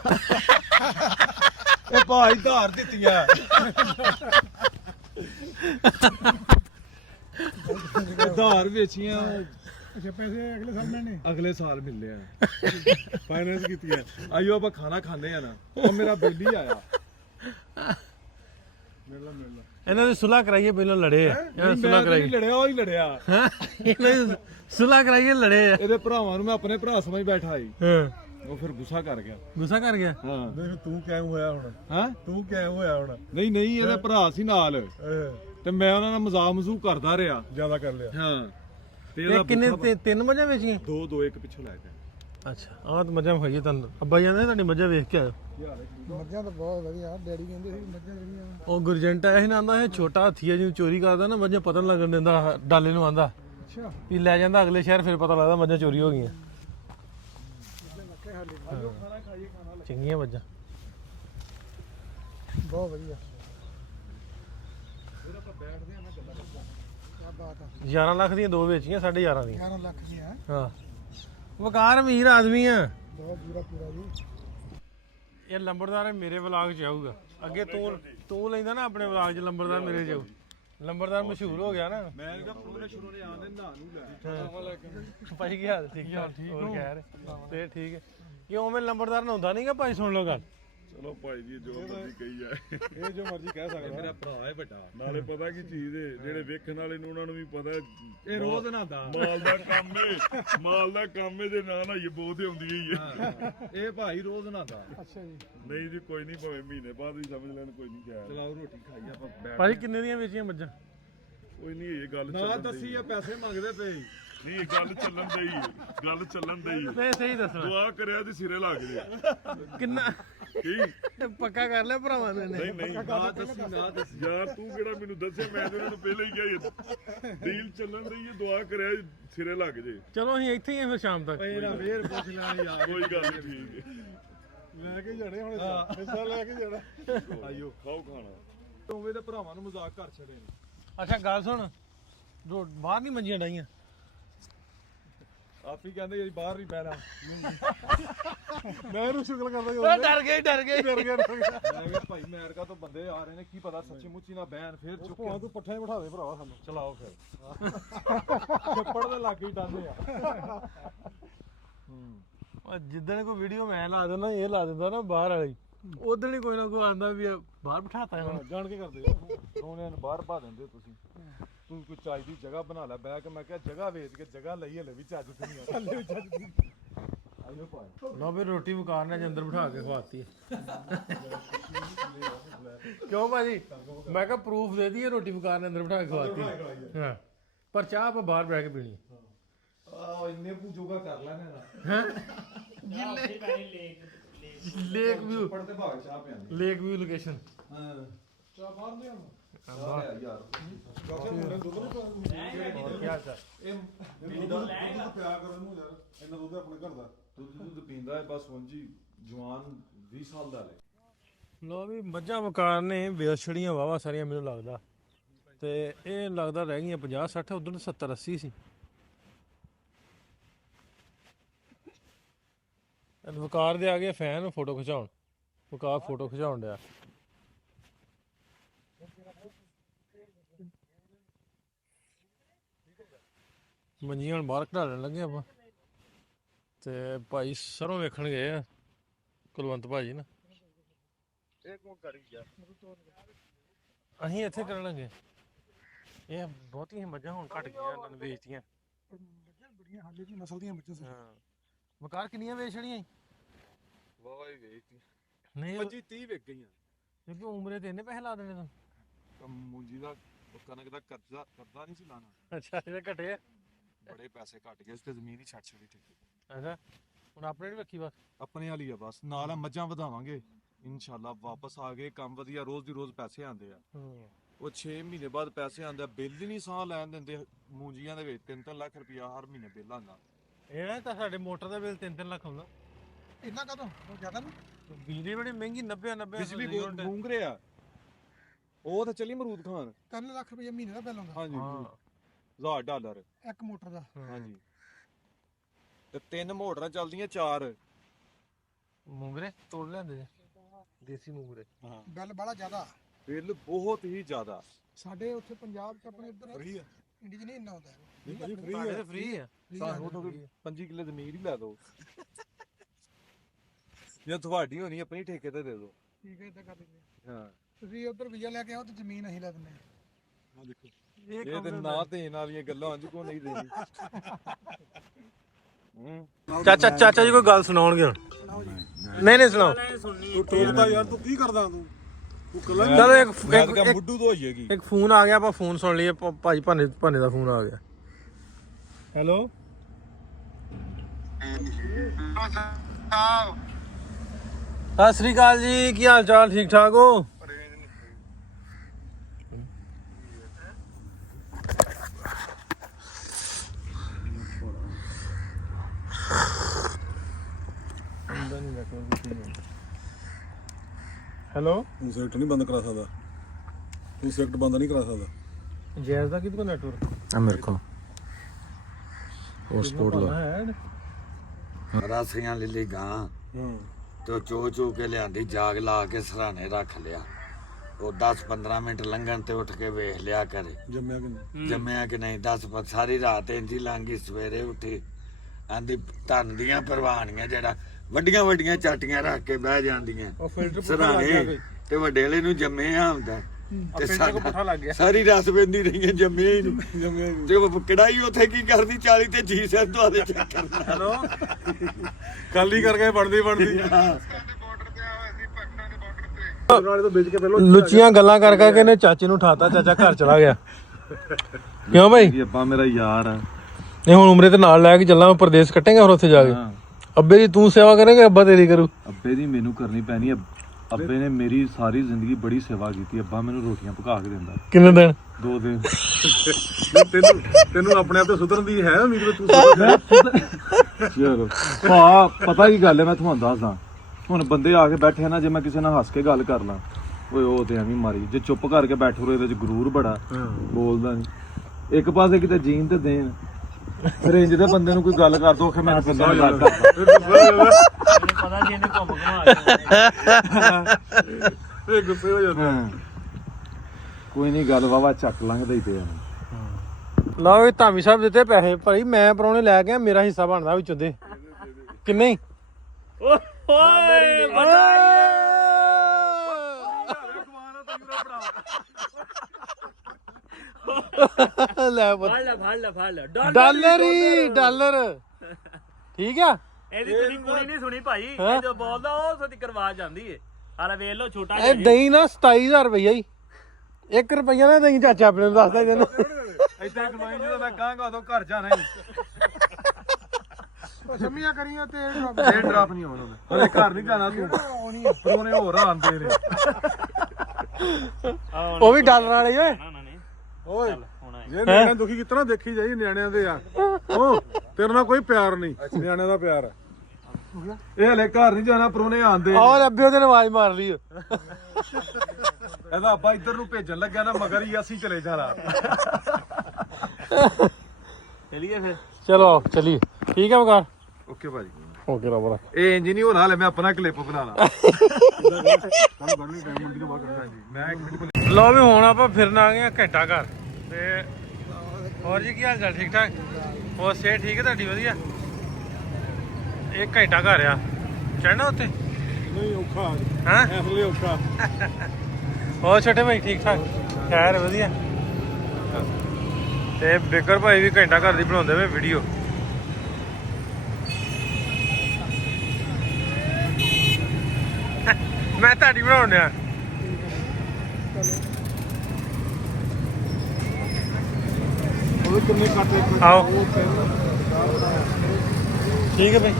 ਇਹ ਭਾਈ ਧਾਰ ਦਿੱਤੀਆਂ। ਧਾਰ ਵੇਚੀਆਂ, ਅੱਛਾ ਪੈਸੇ ਅਗਲੇ ਸਾਲ ਮਿਲਣੇ? ਅਗਲੇ ਸਾਲ ਮਿਲਨੇ ਆ। ਫਾਈਨੈਂਸ ਕੀਤੀ ਹੈ। ਆਇਓ ਆਪਾਂ ਖਾਣਾ ਖਾਂਦੇ ਆ ਨਾ, ਉਹ ਮੇਰਾ ਬੇਲੀ ਆਇਆ। ਮਿਲਣਾ ਇਹਨਾਂ ਦੀ ਸੁਲਾਹ ਕਰਾਈਏ, ਪਹਿਲਾਂ ਲੜੇ ਆ। ਇਹਨਾਂ ਦੀ ਸੁਲਾਹ ਕਰਾਈਏ। ਲੜਿਆ, ਉਹ ਹੀ ਲੜਿਆ। ਹਾਂ ਇਹਨਾਂ ਦੀ ਸੁਲਾਹ ਕਰਾਈਏ, ਲੜੇ ਆ। ਇਹਦੇ ਭਰਾਵਾਂ ਨੂੰ ਮੈਂ ਆਪਣੇ ਭਰਾ ਸਮਝ ਬੈਠਾ ਸੀ, ਹਾਂ ਉਹ ਫਿਰ ਗੁੱਸਾ ਕਰ ਗਿਆ। ਗੁੱਸਾ ਕਰ ਗਿਆ। ਹਾਂ ਦੇਖ ਤੂੰ ਕਿਵੇਂ ਹੋਇਆ ਹੁਣ? ਹਾਂ ਤੂੰ ਕਿਵੇਂ ਹੋਇਆ ਹੁਣ? ਨਹੀਂ ਇਹਦੇ ਭਰਾ ਸੀ ਨਾਲ, ਤੇ ਮੈਂ ਉਹਨਾਂ ਨਾਲ ਮਜ਼ਾਕ ਮਜ਼ੂਕ ਕਰਦਾ ਰਿਹਾ। ਜ਼ਿਆਦਾ ਕਰ ਲਿਆ। ਹਾਂ ਤੇ ਇਹ ਕਿੰਨੇ ਤਿੰਨ ਮੱਝਾਂ ਵੇਚੀਆਂ? ਦੋ ਇੱਕ ਪਿੱਛੋਂ ਲੈ ਕੇ। ਅੱਛਾ ਆਹ ਤਾਂ ਮੱਝਾਂ ਹੋਈਏ ਤੁਹਾਨੂੰ। ਅੱਬਾ ਜਾਂਦੇ ਤੁਹਾਡੀ ਮੱਝਾਂ ਵੇਖ ਕੇ ਆਇਓ। ਮੱਝਾਂ ਤਾਂ ਬਹੁਤ ਵਧੀਆ, ਡੈਡੀ ਕਹਿੰਦੇ ਸੀ ਮੱਝਾਂ ਜਿਹੜੀਆਂ ਉਹ ਗੁਰਜੰਟ ਆਇਆ ਸੀ ਨਾ, ਆਂਦਾ ਇਹ ਛੋਟਾ ਹਾਥੀ ਹੈ ਜਿਹਨੂੰ ਚੋਰੀ ਕਰਦਾ ਨਾ ਮੱਝਾਂ, ਪਤਾ ਨੀ ਲੱਗਣ ਦਿੰਦਾ ਡਾਲੇ ਨੂੰ। ਆਂਦਾ ਅੱਛਾ ਵੀ ਲੈ ਜਾਂਦਾ ਅਗਲੇ ਸ਼ਹਿਰ, ਫਿਰ ਪਤਾ ਲੱਗਦਾ ਮੱਝਾਂ ਚੋਰੀ ਹੋ ਗਈਆਂ। ਚੰਗੀਆਂ ਮੱਝਾਂ ਬਹੁਤ ਵਧੀਆ। ਕੀ ਬਾਤ ਆ। 11 ਲੱਖ ਦੀਆਂ ਦੋ ਵੇਚੀਆਂ, 11.5 ਦੀਆਂ। 11 ਲੱਖ ਦੀ ਹੈ, ਹਾਂ ਵਕਾਰ ਅਮੀਰ ਆਦਮੀ ਆ। ਬਹੁਤ ਪੂਰਾ ਜੀ। ਇਹ ਲੰਬੜਦਾਰ ਮੇਰੇ ਵਲਾਗ 'ਚ ਆਊਗਾ ਅੱਗੇ। ਤੂੰ ਲੈਂਦਾ ਨਾ ਆਪਣੇ ਵਲਾਗ 'ਚ, ਲੰਬੜਦਾਰ ਮੇਰੇ 'ਚ ਆਊ। ਲੰਬੜਦਾਰ ਮਸ਼ਹੂਰ ਹੋ ਗਿਆ ਨਾ। ਮੈਂ ਕਿਹਾ ਪਰੋਣੇ ਸ਼ੁਰੂ ਨੇ ਆਉਂਦੇ ਨਾ ਨੂੰ ਲੈ ਭਾਈ ਕੀ ਹਾਲ? ਠੀਕ ਠਾਕ? ਹੋਰ ਕਹਿ ਰਹੇ ਤੇ ਠੀਕ ਹੈ। ਕਿਉਂ ਮੈਂ ਲੰਬੜਦਾਰ ਨਾ ਹੁੰਦਾ ਨਹੀਂਗਾ ਭਾਈ? ਸੁਣ ਲਓ ਗੱਲ। ਚਲੋ ਭਾਈ ਜੀ ਜੋ ਮਰਜ਼ੀ ਕਹੀ ਜਾਏ, ਇਹ ਜੋ ਮਰਜ਼ੀ ਕਹਿ ਸਕਦਾ। ਮੇਰਾ ਭਰਾ ਹੈ ਵੱਡਾ। ਨਾਲੇ ਪਤਾ ਕੀ ਚੀਜ਼ ਏ, ਜਿਹੜੇ ਵੇਖਣ ਵਾਲੇ ਨੂੰ ਉਹਨਾਂ ਨੂੰ ਵੀ ਪਤਾ ਇਹ ਰੋਜ਼ ਨਹਾਉਂਦਾ। ਮਾਲ ਦਾ ਕੰਮ ਏ, ਮਾਲ ਦਾ ਕੰਮ ਏ, ਦੇ ਨਾਂ ਇਹ ਬਹੁਤ ਆਉਂਦੀ ਹੀ ਹੈ। ਇਹ ਭਾਈ ਰੋਜ਼ ਨਹਾਉਂਦਾ। ਅੱਛਾ ਜੀ। ਨਹੀਂ ਜੀ ਕੋਈ ਨਹੀਂ, ਭਾਵੇਂ ਮਹੀਨੇ ਬਾਅਦ ਵੀ ਸਮਝ ਲੈਣ, ਕੋਈ ਨਹੀਂ ਖਿਆਲ। ਚਲਾਓ ਰੋਟੀ ਖਾਈ ਆਪਾਂ ਬੈਠ। ਭਾਈ ਕਿੰਨੇ ਦੀਆਂ ਵੇਚੀਆਂ ਮੱਝਾਂ? ਕੋਈ ਨਹੀਂ ਇਹ ਗੱਲ ਨਾ ਚੱਲਣ ਦੱਸੀ ਦਈ। ਆ, ਪੈਸੇ ਮੰਗਦੇ ਪਏ। ਨਹੀਂ ਇਹ ਗੱਲ ਚੱਲਣ ਦਈ, ਗੱਲ ਚੱਲਣ ਦਈ। ਨਹੀਂ ਸਹੀ ਦੱਸਣਾ। ਦੁਆ ਕਰਿਆ ਤੇ ਸਿਰੇ ਲੱਗ ਜੇ। ਕਿੰਨਾ ਕੀ ਪੱਕਾ ਕਰ ਲਿਆ ਭਰਾਵਾਂ ਨੇ? ਨਹੀਂ ਨਾ ਦੱਸੀ। ਯਾਰ ਤੂੰ ਕਿਹੜਾ ਮੈਨੂੰ ਦੱਸਿਆ, ਮੈਂ ਤੇ ਉਹਨਾਂ ਨੂੰ ਪਹਿਲਾਂ ਹੀ ਕਿਹਾ ਡੀਲ ਚੱਲਣ ਦਈ ਹੈ, ਦੁਆ ਕਰਿਆ ਸਿਰੇ ਲੱਗ ਜੇ। ਚਲੋ ਅਸੀਂ ਇੱਥੇ ਹੀ ਆ ਫਿਰ ਸ਼ਾਮ ਤੱਕ। ਇਹਦਾ ਫੇਰ ਪੁੱਛ ਲੈ ਯਾਰ। ਕੋਈ ਗੱਲ ਨਹੀਂ, ਠੀਕ ਹੈ। ਲੈ ਕੇ ਜਾਣੇ ਹੁਣ ਹਿੱਸਾ ਲੈ ਕੇ ਜਾਣਾ। ਆਇਓ ਖਾਓ ਖਾਣਾ। ਦੋਵੇਂ ਦੇ ਭਰਾਵਾਂ ਨੂੰ ਮਜ਼ਾਕ ਕਰ ਛੜੇ ਨੇ। ਅੱਛਾ ਗੱਲ ਸੁਣ, ਬਾਹਰ ਨਹੀਂ ਮੰਜੀਆਂ ਡਾਈਆਂ? ਆਪ ਹੀ ਕਹਿੰਦੇ ਜੀ ਬਾਹਰ ਨਹੀਂ ਬਹਿਣਾ। ਮੈਂ ਇਹਨੂੰ ਸ਼ੁਕਰ ਕਰਦਾ ਡਰ ਗਏ ਮੈਂ ਕਿਹਾ ਭਾਈ ਅਮਰੀਕਾ ਤੋਂ ਬੰਦੇ ਆ ਰਹੇ ਨੇ, ਕੀ ਪਤਾ ਸੱਚੀ ਮੁੱਚੀ ਨਾ ਬਹਿਣ। ਫੇਰ ਚੁੱਕ ਕੇ ਤੂੰ ਪੱਠੇ ਬਿਠਾ ਦੇ ਭਰਾਵਾ ਸਾਨੂੰ। ਚਲਾਓ ਫਿਰ। ਛੱਪੜ ਦੇ ਲਾਗੇ ਹੀ ਡਾਂਦੇ ਆ। ਜਿੱਦਣ ਕੋਈ ਵੀਡੀਓ ਮੈਂ ਲਾ ਦਿੰਦਾ, ਇਹ ਲਾ ਦਿੰਦਾ ਨਾ ਬਾਹਰ ਵਾਲੀ, ਉਦੋਂ ਹੀ ਕੋਈ ਨਾ ਕੋਈ ਆਂਦਾ ਵੀ ਬਾਹਰ ਬਿਠਾਤਾ ਹੁਣ। ਜਾਣ ਕੇ ਕਰਦੇ ਆ। ਸੋਹਣਿਆਂ ਨੂੰ ਬਾਹਰ ਪਾ ਦਿੰਦੇ ਤੁਸੀਂ। ਤੂੰ ਕੋਈ ਚਾਈ ਦੀ ਜਗ੍ਹਾ ਬਣਾ ਲੈ ਬਹਿ ਕੇ। ਮੈਂ ਕਿਹਾ ਜਗ੍ਹਾ ਵੇਚ ਕੇ ਜਗ੍ਹਾ ਲਈ, ਹਲੇ ਵੀ ਚੱਜ ਤੇ ਨਹੀਂ ਆ। ਹਲੇ ਵੀ ਚੱਜ ਦੀ। ਆਇਓ ਭਾਈ। ਨਾ ਵੀ ਰੋਟੀ ਮੁਕਾਰਨੇ ਚ ਅੰਦਰ ਬਿਠਾ ਕੇ ਖਵਾਤੀ। ਕਿਉਂ ਭਾਜੀ? ਮੈਂ ਕਿਹਾ ਪ੍ਰੂਫ ਦੇ ਦਈਏ, ਰੋਟੀ ਮੁਕਾਰਨੇ ਅੰਦਰ ਬਿਠਾ ਕੇ ਖਵਾਤੀ। ਹਾਂ ਪਰ ਚਾਹ ਆਪਾਂ ਬਾਹਰ ਬਹਿ ਕੇ ਪੀਣੀ। ਆਹ ਇੰਨੇ ਕੁ ਜੋਗਾ ਕਰ ਲੈਣੇ ਨਾ। ਹੈ ਲੇਕ ਵਿਊ, ਛੱਪੜ ਤੇ ਭਾਗ ਚਾਹ ਪਿਆਂਦੀ। Lake view location. ਹਾਂ ਚਾਹ ਬਾਹਰ ਦੇ ਹੁਣ। ਯਾਰ ਕੀ ਹਾਲ ਚਾਲ? ਇਹ ਪਿਆ ਕਰਨ ਨੂੰ ਯਾਰ, ਇਹਨਾਂ ਦੁੱਧ ਆਪਣੇ ਘਰ ਦਾ। ਦੁੱਧ ਪੀਂਦਾ ਹੈ ਬਸ। ਉਂਝ ਹੀ ਜਵਾਨ 20 ਸਾਲ ਦਾ ਲੈ। ਲੋ ਵੀ ਮੱਝਾਂ ਵਕਾਰ ਨੇ ਵੇਚੜੀਆਂ ਵਾਵਾ ਸਾਰੀਆਂ ਮੈਨੂੰ ਲੱਗਦਾ। ਤੇ ਇਹ ਲੱਗਦਾ ਰਹਿ ਗਈਆਂ 50 60 ਉਧਰ 70 80 ਸੀ। ਵਕਾਰ ਦੇ ਆ ਗਏ ਫੈਨ ਫੋਟੋ ਖਿਚਾਉਣ, ਵਕਾਰ ਫੋਟੋ ਖਿਚਾਉਣ ਡਿਆ। ਮੰਜੀਆਂ ਹੁਣ ਬਾਹਰ ਕਢਾ ਲੈਣ ਲੱਗੇ ਆਪਾਂ ਤੇ ਭਾਈ ਸਰੋਂ ਵੇਖਣ ਗਏ ਆ ਕੁਲਵੰਤ ਭਾਜੀ ਨਾ। ਅਸੀਂ ਇੱਥੇ ਕਰਨ ਲੱਗੇ। ਇਹ ਬਹੁਤੀਆਂ ਮੱਝਾਂ ਹੁਣ ਘਟ ਗਈਆਂ, ਇਹਨਾਂ ਨੇ ਵੇਚਤੀਆਂ। ਬੜੀਆਂ ਹਾਲੇ ਵੀ ਨਸਲ ਦੀਆਂ ਬੱਚੇ ਸੀ। ਹਾਂ ਵਕਾਰ ਕਿੰਨੀਆਂ ਵੇਚਣੀਆਂ? ਵਾਹ ਹੀ ਵੇਚਤੀ ਨਹੀਂ 25 30 ਵਿਕ ਗਈਆਂ। ਕਿਉਂਕਿ ਉਮਰੇ ਤੇ ਇਹਨੇ ਪੈਸੇ ਲਾ ਦੇਣੇ ਤੂੰ। ਮੂੰਜੀ ਦਾ ਕਣਕ ਦਾ ਕਰਜ਼ਾ ਨਹੀਂ ਸੀ ਲਾਣਾ। ਅੱਛਾ ਇਹਦੇ ਘਟੇ ਆ। ਬੜੇ ਪੈਸੇ ਘਟ ਗਏ, ਇਸ ਤੇ ਜ਼ਮੀਨ ਹੀ ਛੱਡ ਛੱਡੀ ਠੇਕੇ। ਅੱਛਾ ਹੁਣ ਆਪਣੇ ਵੀ ਰੱਖੀ ਬਸ। ਆਪਣੇ ਵਾਲੀ ਆ ਬਸ, ਨਾਲ ਆ ਮੱਝਾਂ ਵਧਾਵਾਂਗੇ ਇਨਸ਼ਾਅੱਲਾ। ਵਾਪਸ ਆ ਗਏ ਕੰਮ ਵਧੀਆ, ਰੋਜ਼ ਦੀ ਰੋਜ਼ ਪੈਸੇ ਆਉਂਦੇ ਆ। ਉਹ 6 ਮਹੀਨੇ ਬਾਅਦ ਪੈਸੇ ਆਉਂਦੇ ਆ, ਬਿੱਲ ਹੀ ਨਹੀਂ ਸਾਹ ਲੈਣ ਦਿੰਦੇ ਮੂੰਜੀਆਂ ਦੇ ਵਿੱਚ। 3-3 ਲੱਖ ਰੁਪਇਆ ਹਰ ਮਹੀਨੇ ਬਿੱਲ ਆਉਂਦਾ। ਇਹ ਤਾਂ ਸਾਡੇ ਮੋਟਰ ਦਾ ਬਿੱਲ 3-3 ਲੱਖ ਹੁੰਦਾ। ਇੰਨਾ ਕਦੋਂ ਜ਼ਿਆਦਾ ਨਹੀਂ? ਬਿਜਲੀ ਬੜੀ ਮਹਿੰਗੀ 90 ਬਿਜਲੀ ਗੂੰਗ ਰਿਹਾ। ਉਹ ਤਾਂ ਚਲੀ ਮਰੂਦ ਖਾਨ 3 ਲੱਖ ਰੁਪਏ ਮਹੀਨੇ ਦਾ ਬਿੱਲ ਆਉਂਦਾ ਹਾਂਜੀ $1000 ਇੱਕ ਮੋਟਰ ਦਾ। ਹਾਂਜੀ ਤੇ 3 ਮੋਟਰਾਂ ਚੱਲਦੀਆਂ 4। ਮੂੰਗਰੇ ਤੋੜ ਲੈਂਦੇ ਜੇ ਦੇਸੀ ਮੂੰਗਰੇ। ਹਾਂ ਬਿੱਲ ਬੜਾ ਜ਼ਿਆਦਾ। ਬਿੱਲ ਬਹੁਤ ਹੀ ਜ਼ਿਆਦਾ। ਸਾਡੇ ਉੱਥੇ ਪੰਜਾਬ ਚ ਆਪਣੇ ਇੱਧਰ ਫ੍ਰੀ ਆ ਇੰਡੀ ਚ ਨਹੀਂ ਇੰਨਾ ਹੁੰਦਾ। ਸਾਡੇ ਫ੍ਰੀ ਆ। ਸਾਨੂੰ ਤਾਂ 5 ਕਿੱਲੇ ਜ਼ਮੀਨ ਹੀ ਲੈ ਦਿਓ ਜਾਂ ਤੁਹਾਡੀ ਹੋਣੀ ਆਪਣੀ ਠੇਕੇ ਤੇ ਦੇ ਦਿਓ। ਠੀਕ ਹੈ ਇਦਾਂ ਕਰ ਦਿੰਦੇ ਹਾਂ। ਹਾਂ ਤੁਸੀਂ ਉੱਧਰ ਵੀਜ਼ਾ ਲੈ ਕੇ ਆਓ ਤੇ ਜ਼ਮੀਨ ਅਸੀਂ ਲੈ ਦਿੰਦੇ ਹਾਂ। ਆ ਦੇਖੋ ਇਹ ਤੇ ਨਾ ਦੇਣ ਵਾਲੀਆਂ ਗੱਲਾਂ ਅੱਜ ਕੋ ਨਹੀਂ ਦੇਣੀ। ਚਾਚਾ ਜੀ ਕੋਈ ਗੱਲ ਸੁਣਾਉਣਗੇ ਹੁਣ? ਨਹੀਂ ਸੁਣਾਓ। ਤੂੰ ਟੋਲਦਾ ਯਾਰ, ਤੂੰ ਕੀ ਕਰਦਾ ਤੂੰ ਕੱਲਾ ਚਲੋ ਇੱਕ ਮੁੱਢੂ ਤੋਂ ਹੋਈਏਗੀ। ਇੱਕ ਫੋਨ ਆ ਗਿਆ, ਆਪਾਂ ਫੋਨ ਸੁਣ ਲਈਏ। ਭਾਜੀ ਭਾਨੇ ਦਾ ਫੋਨ ਆ ਗਿਆ। ਹੈਲੋ ਸਤਿ ਸ੍ਰੀ ਅਕਾਲ ਜੀ, ਕੀ ਹਾਲ ਚਾਲ? ਠੀਕ ਠਾਕ ਹੋ? ਹੈਲੋ ਤੂੰ ਸਿਗਰਟ ਨਹੀਂ ਬੰਦ ਕਰਾ ਸਕਦਾ, ਤੂੰ ਸਿਗਰਟ ਬੰਦ ਨਹੀਂ ਕਰਾ ਸਕਦਾ। ਜੈਜ਼ ਦਾ ਕਿਹਦੇ ਕੋਲ ਨੈਟਵਰਕ ਆ ਮੇਰੇ ਕੋਲ ਹੌਟਸਪੌਟ ਲਾ। ਹੈ ਰਾਸੀਆਂ ਲਿੱਲੀ ਗਾਂ ਤੇ ਚੋ ਚੋ ਕੇ ਲਿਆਂਦੀ, ਜਾਗ ਲਾ ਕੇ ਸਰਾਣੇ ਰੱਖ ਲਿਆ। ਉਹ 10-15 ਮਿੰਟ ਲੰਘਣ ਤੇ ਉੱਠ ਕੇ ਵੇਖ ਲਿਆ ਕਰੇ ਜੰਮਿਆ ਕਿ ਨਹੀਂ। 10 ਸਾਰੀ ਰਾਤ ਇੰਝ ਹੀ ਲੰਘ ਗਈ। ਸਵੇਰੇ ਉੱਠੀ ਆਂਦੀ ਧਨ ਦੀਆਂ ਪਰਵਾਨੀਆਂ ਜਿਹੜਾ ਵੱਡੀਆਂ ਵੱਡੀਆਂ ਚਾਟੀਆਂ ਰੱਖ ਕੇ ਬਹਿ ਜਾਂਦੀਆਂ ਸਰਾਣੇ ਤੇ ਵੱਡੇ ਵਾਲੇ ਨੂੰ ਜੰਮਿਆ ਹੁੰਦਾ ਤੇ ਸਾਰੀ ਰਸ ਪੈਂਦੀ ਰਹੀਆਂ ਜੰਮਿਆ ਹੀ ਨਹੀਂ। ਜੇ ਕੜਾਈ ਉੱਥੇ ਕੀ ਕਰਦੀ 40 ਤੇ ਜੀ ਸਿਰ ਦੁਆਲੇ ਚੈੱਕ ਕਰਨਾ। ਹੈਲੋ ਕਾਲੀ ਕਰਕੇ ਬਣਦੀ ਲੁੱਚੀਆਂ ਗੱਲਾਂ ਕਰ ਕਰਕੇ ਇਹਨੇ ਚਾਚੇ ਨੂੰ ਉਠਾਤਾ। ਚਾਚਾ ਘਰ ਚਲਾ ਗਿਆ। ਕਿਉਂ ਭਾਈ? ਅੱਬਾ ਮੇਰਾ ਯਾਰ ਆ। ਇਹ ਹੁਣ ਉਮਰੇ ਤੇ ਨਾਲ ਲੈ ਕੇ ਚੱਲਾਂ, ਪ੍ਰਦੇਸ਼ ਕੱਟੇਗਾ ਹੋਰ ਉੱਥੇ ਜਾ ਕੇ। ਅੱਬੇ ਦੀ ਤੂੰ ਸੇਵਾ ਕਰੇਗਾ, ਅੱਬਾ ਤੇਰੀ ਕਰੂ? ਅੱਬੇ ਦੀ ਮੈਨੂੰ ਕਰਨੀ ਪੈਣੀ ਆ। ਅੱਬੇ ਨੇ ਮੇਰੀ ਸਾਰੀ ਜ਼ਿੰਦਗੀ ਬੜੀ ਸੇਵਾ ਕੀਤੀ। ਅੱਬਾ ਮੈਨੂੰ ਰੋਟੀਆਂ ਪਕਾ ਕੇ ਦਿੰਦਾ। ਕਿੰਨੇ ਦਿਨ? 2 ਦਿਨ। ਤੈਨੂੰ ਆਪਣੇ ਆਪ ਤੇ ਸੁਧਰਨ ਦੀ ਹੈ ਉਮੀਦ ਵੀ ਤੂੰ ਸੁਧਰ। ਚਲੋ ਭਾ ਪਤਾ ਕੀ ਗੱਲ ਹੈ, ਮੈਂ ਤੁਹਾਨੂੰ ਦੱਸਦਾ। ਹੁਣ ਬੰਦੇ ਆ ਕੇ ਬੈਠੇ ਨਾ, ਜੇ ਮੈਂ ਕਿਸੇ ਨਾਲ ਹੱਸ ਕੇ ਗੱਲ ਕਰ ਲਾਂ, ਓਏ ਉਹ ਤੇ ਐਵੇਂ ਮਾਰੀ। ਜੇ ਚੁੱਪ ਕਰਕੇ ਬੈਠੋ ਰੋ, ਇਹਦੇ ਚ ਗਰੂਰ ਬੜਾ, ਬੋਲਦਾ ਨਹੀਂ। ਇੱਕ ਪਾਸੇ ਕਿਤੇ ਜੀਣ ਤੇ ਦੇਣ, ਫਿਰ ਇੰਜ ਦੇ ਬੰਦੇ ਨੂੰ ਕੋਈ ਗੱਲ ਕਰ ਦੋ ਕਿ ਮੈਂ ਬੰਦੇ ਨਾਲ ਗੱਲ ਕਰਦਾ। ਪਤਾ ਜੀ ਇਹਨੇ ਘੁੰਮ ਘੁਮਾ ਇਹ ਗੁੱਸੇ ਹੋ ਜਾਂਦਾ। ਕੋਈ ਨਹੀਂ, ਗੱਲ ਵਾਵਾ ਚੱਕ ਲੰਘਦਾ ਹੀ ਪਿਆ। ਲਓ ਇਹ ਧਾਮੀ ਸਾਹਿਬ ਦਿੱਤੇ ਪੈਸੇ ਭਾਈ, ਮੈਂ ਪਰੌਣੇ ਲੈ ਕੇ ਮੇਰਾ ਹਿੱਸਾ ਬਣਦਾ ਵਿੱਚੋਂ ਦੇ। ਕਿੰਨੇ? ਓਏ ਲੈ ਫੜ ਲੈ ਡਾਲਰ ਹੀ ਡਾਲਰ। ਠੀਕ ਆ। ਇਹਦੀ ਤੁਸੀਂ ਕੁੜੀ ਨਹੀਂ ਸੁਣੀ ਭਾਈ, ਇਹ ਜੋ ਬੋਲਦਾ ਉਹ ਸੋਤੀ ਕਰਵਾ ਜਾਂਦੀ ਏ। ਹਾਲੇ ਵੇਖ ਲਓ ਛੋਟਾ ਇਹ ਦਹੀਂ ਨਾ 27000 ਰੁਪਈਆ ਹੀ। 1 ਰੁਪਈਆ ਨਾ ਦਹੀਂ ਚਾਚਾ ਆਪਣੇ ਨੂੰ ਦੱਸਦਾ ਤੈਨੂੰ। ਏਦਾਂ ਖਵਾਈ ਜਦੋਂ ਮੈਂ ਕਹਾਂਗਾ ਉਦੋਂ ਘਰ ਜਾਣਾ ਹੀ। ਜੰਮੀਆਂ ਕਰੀਆਂ ਤੇ ਇਹ ਡਰਾਪ ਨਹੀਂ ਹੋਣਾ ਉਹਨੇ ਘਰ ਨਹੀਂ ਜਾਣਾ ਤੂੰ। ਪਰੋਨੇ ਹੋਰ ਆਂਦੇ ਨੇ। ਉਹ ਵੀ ਡਾਲਰ ਵਾਲੇ ਓਏ। ਓਏ ਜੇ ਨਿਆਣੇ ਦੁਖੀ ਕਿਤਨਾ ਦੇਖੀ ਜਾਈ, ਨਿਆਣਿਆਂ ਦੇ ਆ। ਉਹ ਤੇਰੇ ਨਾਲ ਕੋਈ ਪਿਆਰ ਨਹੀਂ, ਨਿਆਣਿਆਂ ਦਾ ਪਿਆਰ ਆ। ਇਹ ਹਲੇ ਘਰ ਨਹੀਂ ਜਾਣਾ, ਪਰੋਨੇ ਆਂਦੇ। ਔਰ ਅੱਬੇ ਉਹਦੇ ਨੇ ਆਵਾਜ਼ ਮਾਰ ਲਈ। ਇਹਦਾ ਅੱਬਾ ਇੱਧਰ ਨੂੰ ਭੇਜਣ ਲੱਗਿਆ ਨਾ ਮਗਰ ਹੀ ਅਸੀਂ ਚਲੇ ਜਾਣਾ। ਚਲੀਏ ਫਿਰ। ਚਲੋ ਚਲੀਏ, ਠੀਕ ਹੈ ਵਕਾਰ। ਓਕੇ ਭਾਜੀ। ਓਕੇ ਰੱਬ ਇਹ ਇੰਜ ਨਹੀਂ ਹੋਣਾ, ਹਲੇ ਮੈਂ ਆਪਣਾ ਕਲਿੱਪ ਬਣਾਣਾ। ਲਓ ਵੀ ਹੁਣ ਆਪਾਂ ਫਿਰਨ ਆ ਗਏ ਆ ਘੰਟਾ ਘਰ। ਤੇ ਹੋਰ ਜੀ ਕੀ ਹਾਲ ਚਾਲ? ਠੀਕ ਠਾਕ? ਹੋਰ ਸਿਹਤ ਠੀਕ ਹੈ ਤੁਹਾਡੀ? ਵਧੀਆ। ਇਹ ਘੰਟਾ ਘਰ ਆ, ਚੜਨਾ ਉੱਤੇ? ਨਹੀਂ ਔਖਾ ਹਾਂ ਇਸ ਲਈ ਔਖਾ। ਹੋਰ ਛੋਟੇ ਭਾਈ ਠੀਕ ਠਾਕ? ਖੈਰ ਵਧੀਆ। ਤੇ ਬੇਕਰ ਭਾਈ ਵੀ ਘੰਟਾ ਘਰ ਦੀ ਬਣਾਉਂਦੇ ਵੇ ਵੀਡੀਓ। ਮੈਂ ਤੁਹਾਡੀ ਬਣਾਉਣ ਡਿਆ। ਉਹ ਕਿੰਨੇ ਕੱਟੇ ਆਓ ਠੀਕ ਹੈ ਭਾਈ।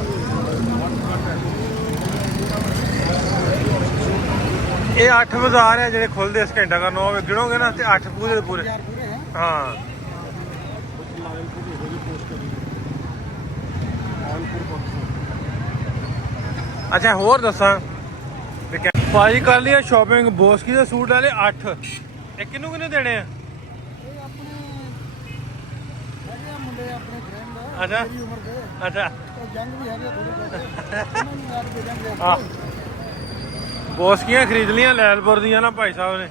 ਇਹ 8 ਬਾਜ਼ਾਰ ਹੈ ਜਿਹੜੇ ਖੁੱਲਦੇ ਇਸ ਘੰਟਾ ਘਰ 9 ਵਜੇ ਗਿਣੋਗੇ ਨਾ ਤੇ 8 ਪੂਰੇ ਦੇ ਪੂਰੇ। ਹਾਂ ਅੱਛਾ ਹੋਰ ਦੱਸਾਂ ਭਾਜੀ ਕਰ ਲਈ ਸ਼ਾਪਿੰਗ। ਬੋਸਕੀ ਦੇ ਸੂਟ ਵਾਲੇ 8। ਇਹ ਕਿਹਨੂੰ ਕਿਹਨੂੰ ਦੇਣੇ ਆ? ਮੁੰਡੇ ਆਪਣੇ ਫਰੈਂਡ ਅੱਛਾ ਮੇਰੀ ਉਮਰ ਦੇ ਅੱਛਾ ਜੰਗ ਵੀ ਹੈਗੇ ਥੋੜੇ ਬਹੁਤੇ ਉਹਨਾਂ ਨੂੰ ਯਾਦ ਦੇ ਜਾਂਗੇ। ਆ ਬੋਸਕੀਆਂ ਖਰੀਦ ਲੀਆਂ ਲੈਲਪੁਰ ਦੀਆਂ ਨਾ ਭਾਈ ਸਾਹਿਬ ਨੇ,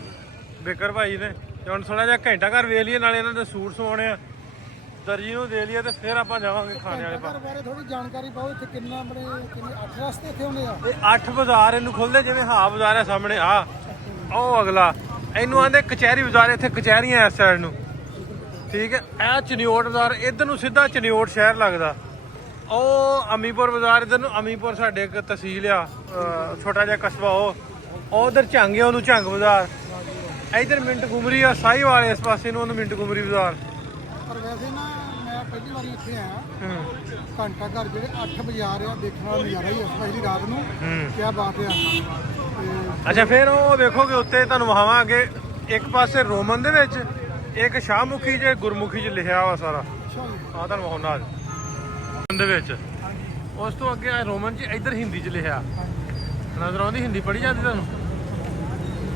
ਬੇਕਰ ਭਾਈ ਨੇ। ਤੇ ਹੁਣ ਥੋੜਾ ਜਿਹਾ ਘੰਟਾ ਘਰ ਵੇਖ ਲਈਏ, ਨਾਲੇ ਇਹਨਾਂ ਦੇ ਸੂਟ ਸਵਾਉਣੇ ਆ, ਦਰਜੀ ਨੂੰ ਦੇ ਲਈਏ ਤੇ ਫਿਰ ਆਪਾਂ ਜਾਵਾਂਗੇ ਖਾਣੇ ਵਾਲੇ ਘਰ ਬਾਰੇ ਥੋੜੀ ਜਾਣਕਾਰੀ ਪਾਓ। ਇੱਥੇ ਕਿੰਨਾ ਆਪਣੇ ਕਿੰਨੇ 8 ਰਸਤੇ ਇੱਥੇ ਹੁੰਦੇ ਆ? ਇਹ 8 ਬਾਜ਼ਾਰ ਇਹਨੂੰ ਖੁੱਲਦੇ, ਜਿਵੇਂ ਹਾਂ ਬਾਜ਼ਾਰ ਹੈ ਸਾਹਮਣੇ ਆ ਉਹ ਅਗਲਾ, ਇਹਨੂੰ ਆਂਦੇ ਕਚਹਿਰੀ ਬਾਜ਼ਾਰ। ਇੱਥੇ ਕਚਹਿਰੀਆਂ ਇਸ ਸਾਈਡ ਨੂੰ, ਠੀਕ ਹੈ। ਇਹ ਚਨਿਓਟ ਬਾਜ਼ਾਰ ਇੱਧਰ ਨੂੰ ਸਿੱਧਾ ਚਨਿਓਟ ਸ਼ਹਿਰ ਲੱਗਦਾ। ਉਹ ਅਮੀਪੁਰ ਬਾਜ਼ਾਰ ਇੱਧਰ ਨੂੰ, ਅਮੀਪੁਰ ਸਾਡੇ ਇੱਕ ਤਹਿਸੀਲ ਆ, ਛੋਟਾ ਜਿਹਾ ਕਸਬਾ। ਉਹ ਉਧਰ ਝੰਗ ਆ, ਉਹਨੂੰ ਝੰਗ ਬਾਜ਼ਾਰ। ਇੱਧਰ ਮਿੰਟ ਗੁਮਰੀ ਆ, ਸਾਹੀਵਾਲ ਇਸ ਪਾਸੇ ਨੂੰ, ਉਹਨੂੰ ਮਿੰਟ ਗੁਮਰੀ ਬਾਜ਼ਾਰ। ਪਰ ਵੈਸੇ ਨਾ ਮੈਂ ਪਹਿਲੀ ਵਾਰੀ ਇੱਥੇ ਆਇਆ ਘੰਟਾ ਘਰ। ਜਿਹੜੇ 8 ਬਾਜ਼ਾਰ ਆ, ਦੇਖਣ ਵਾਲਾ ਨਜ਼ਾਰਾ ਹੀ ਆ, ਸਪੈਸ਼ਲੀ ਰਾਤ ਨੂੰ। ਕੀ ਬਾਤ ਆ। ਤੇ ਅੱਛਾ ਫਿਰ ਉਹ ਵੇਖੋਗੇ ਉੱਤੇ ਤੁਹਾਨੂੰ ਵਹਾਵਾਂਗੇ, ਇੱਕ ਪਾਸੇ ਰੋਮਨ ਦੇ ਵਿੱਚ, ਇੱਕ ਸ਼ਾਹਮੁਖੀ ਜੇ ਗੁਰਮੁਖੀ 'ਚ ਲਿਖਿਆ ਵਾ ਸਾਰਾ। ਅੱਛਾ ਜੀ। ਆ ਤੁਹਾਨੂੰ ਵਹਾਉਣਾ ਦੇ ਵਿੱਚ। ਉਸ ਤੋਂ ਅੱਗੇ ਰੋਮਨ 'ਚ, ਇੱਧਰ ਹਿੰਦੀ 'ਚ ਲਿਖਿਆ ਨਜ਼ਰ ਆਉਂਦੀ। ਹਿੰਦੀ ਪੜ੍ਹੀ ਜਾਂਦੀ ਤੁਹਾਨੂੰ?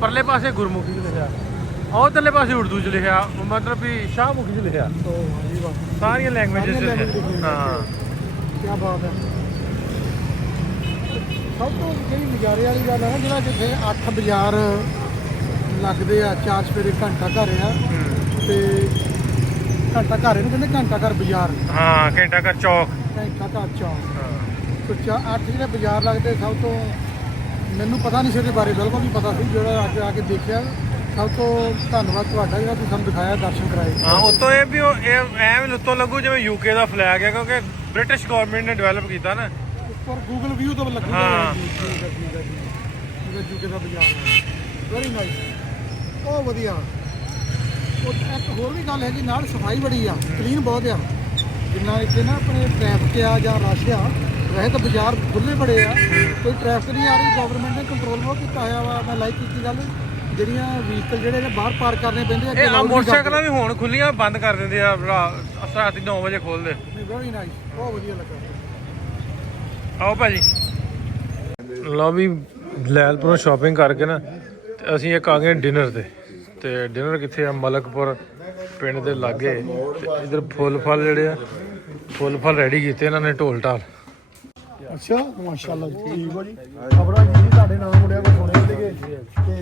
ਪਰਲੇ ਪਾਸੇ ਗੁਰਮੁਖੀ 'ਚ ਲਿਖਿਆ, ਉਧਰਲੇ ਪਾਸੇ ਉਰਦੂ 'ਚ ਲਿਖਿਆ, ਮਤਲਬ ਵੀ ਸ਼ਾਹਮੁਖੀ 'ਚ ਲਿਖਿਆ। ਸਾਰੀਆਂ ਲੈਂਗੁਏਜਸ 'ਚ ਲਿਖਿਆ। ਹਾਂ ਕੀ ਬਾਤ ਹੈ। ਸਭ ਤੋਂ ਜਿਹੜੀ ਨਜ਼ਾਰੇ ਵਾਲੀ ਗੱਲ ਹੈ ਨਾ, ਜਿਹੜਾ ਜਿੱਥੇ 8 ਬਾਜ਼ਾਰ ਲੱਗਦੇ ਆ, 4 ਸਵੇਰੇ ਘੰਟਾ ਘਰ ਆ। ਤੇ ਘੰਟਾ ਘਰ ਇਹਨੂੰ ਕਹਿੰਦੇ, ਘੰਟਾ ਘਰ ਬਾਜ਼ਾਰ। ਹਾਂ ਘੰਟਾ ਘਰ ਚੌਕ। ਘੰਟਾ ਘਰ ਚੌਕ। ਤੇ 8 ਜਿਹੜੇ ਬਾਜ਼ਾਰ ਲੱਗਦੇ, ਸਭ ਤੋਂ ਮੈਨੂੰ ਪਤਾ ਨਹੀਂ ਸੀ ਇਹਦੇ ਬਾਰੇ, ਬਿਲਕੁਲ ਨਹੀਂ ਪਤਾ ਸੀ। ਜਿਹੜਾ ਅੱਜ ਆ ਕੇ ਦੇਖਿਆ, ਸਭ ਤੋਂ ਧੰਨਵਾਦ ਤੁਹਾਡਾ ਜਿਹੜਾ ਤੁਸੀਂ ਸਾਨੂੰ ਦਿਖਾਇਆ, ਦਰਸ਼ਨ ਕਰਾਏ। ਹਾਂ ਉਤੋਂ ਇਹ ਵੀ ਐਵੇਂ ਲੁੱਤੋਂ ਲੱਗੂ ਜਿਵੇਂ ਯੂਕੇ ਦਾ ਫਲੈਗ ਹੈ, ਕਿਉਂਕਿ ਬ੍ਰਿਟਿਸ਼ ਗਵਰਨਮੈਂਟ ਨੇ ਡਿਵੈਲਪ ਕੀਤਾ ਨਾ। ਉੱਪਰ ਗੂਗਲ ਵਿਊ ਤੋਂ ਲੱਗੂਗਾ। ਹਾਂ। ਠੀਕ ਹੈ ਠੀਕ ਹੈ ਜੀ। ਯੂਕੇ ਦਾ ਬਾਜ਼ਾਰ ਹੈ, ਵੈਰੀ ਨਾਈਸ। ਉਹ ਵਧੀਆ। ਉਹ ਇੱਕ ਹੋਰ ਵੀ ਗੱਲ ਹੈਗੀ, ਨਾਲ ਸਫਾਈ ਬੜੀ ਆ, ਕਲੀਨ ਬਹੁਤ ਆ। ਜਿੰਨਾ ਇੱਥੇ ਨਾ ਆਪਣੇ ਟ੍ਰੈਫਿਕ ਆ ਜਾਂ ਰਸ਼ ਆ, ਵੈਸੇ ਤਾਂ ਬਾਜ਼ਾਰ ਖੁੱਲੇ ਬੜੇ ਆ, ਕੋਈ ਟ੍ਰੈਫਿਕ ਨਹੀਂ ਆ ਰਹੀ। ਗਵਰਨਮੈਂਟ ਨੇ ਕੰਟਰੋਲ ਬਹੁਤ ਕੀਤਾ ਹੋਇਆ ਵਾ। ਮੈਂ ਲਾਈਕ ਕੀਤੀ ਗੱਲ, ਜਿਹੜੀਆਂ ਵਹੀਕਲ ਜਿਹੜੇ ਨੇ ਬਾਹਰ ਪਾਰਕ ਕਰਨੇ ਪੈਂਦੇ ਆ। ਇਹ ਮੋਟਰਸਾਈਕਲਾਂ ਵੀ ਹੁਣ ਖੁੱਲੀਆਂ ਬੰਦ ਕਰ ਦਿੰਦੇ ਆ, ਰਾਤੀ 9 ਵਜੇ ਖੋਲਦੇ। ਵੈਰੀ ਨਾਈਸ, ਬਹੁਤ ਵਧੀਆ ਲੱਗਾ। ਆਓ ਭਾਜੀ। ਲਓ ਵੀ ਲੈਲਪੁਰੋਂ ਸ਼ਾਪਿੰਗ ਕਰਕੇ ਨਾ ਤੇ ਅਸੀਂ ਇੱਕ ਆ ਗਏ ਡਿਨਰ ਤੇ ਡਿਨਰ ਕਿੱਥੇ ਆ? ਮਲਕਪੁਰ ਪਿੰਡ ਦੇ ਲਾਗੇ। ਤੇ ਇਧਰ ਫੁੱਲ ਫਲ ਜਿਹੜੇ ਆ, ਫੁੱਲ ਫਲ ਰੈਡੀ ਕੀਤੇ ਇਹਨਾਂ ਨੇ, ਢੋਲ ਢਾਲ। ਅੱਛਾ ਮਾਸ਼ਾਅੱਲਾ ਜੀ, ਠੀਕ ਹੋ ਜੀ। ਖਬਰਾਂ ਜੀ ਤੁਹਾਡੇ ਨਾਮ ਮੁੰਡਿਆਂ ਕੋਲ ਸੁਣੇ ਸੀਗੇ ਤੇ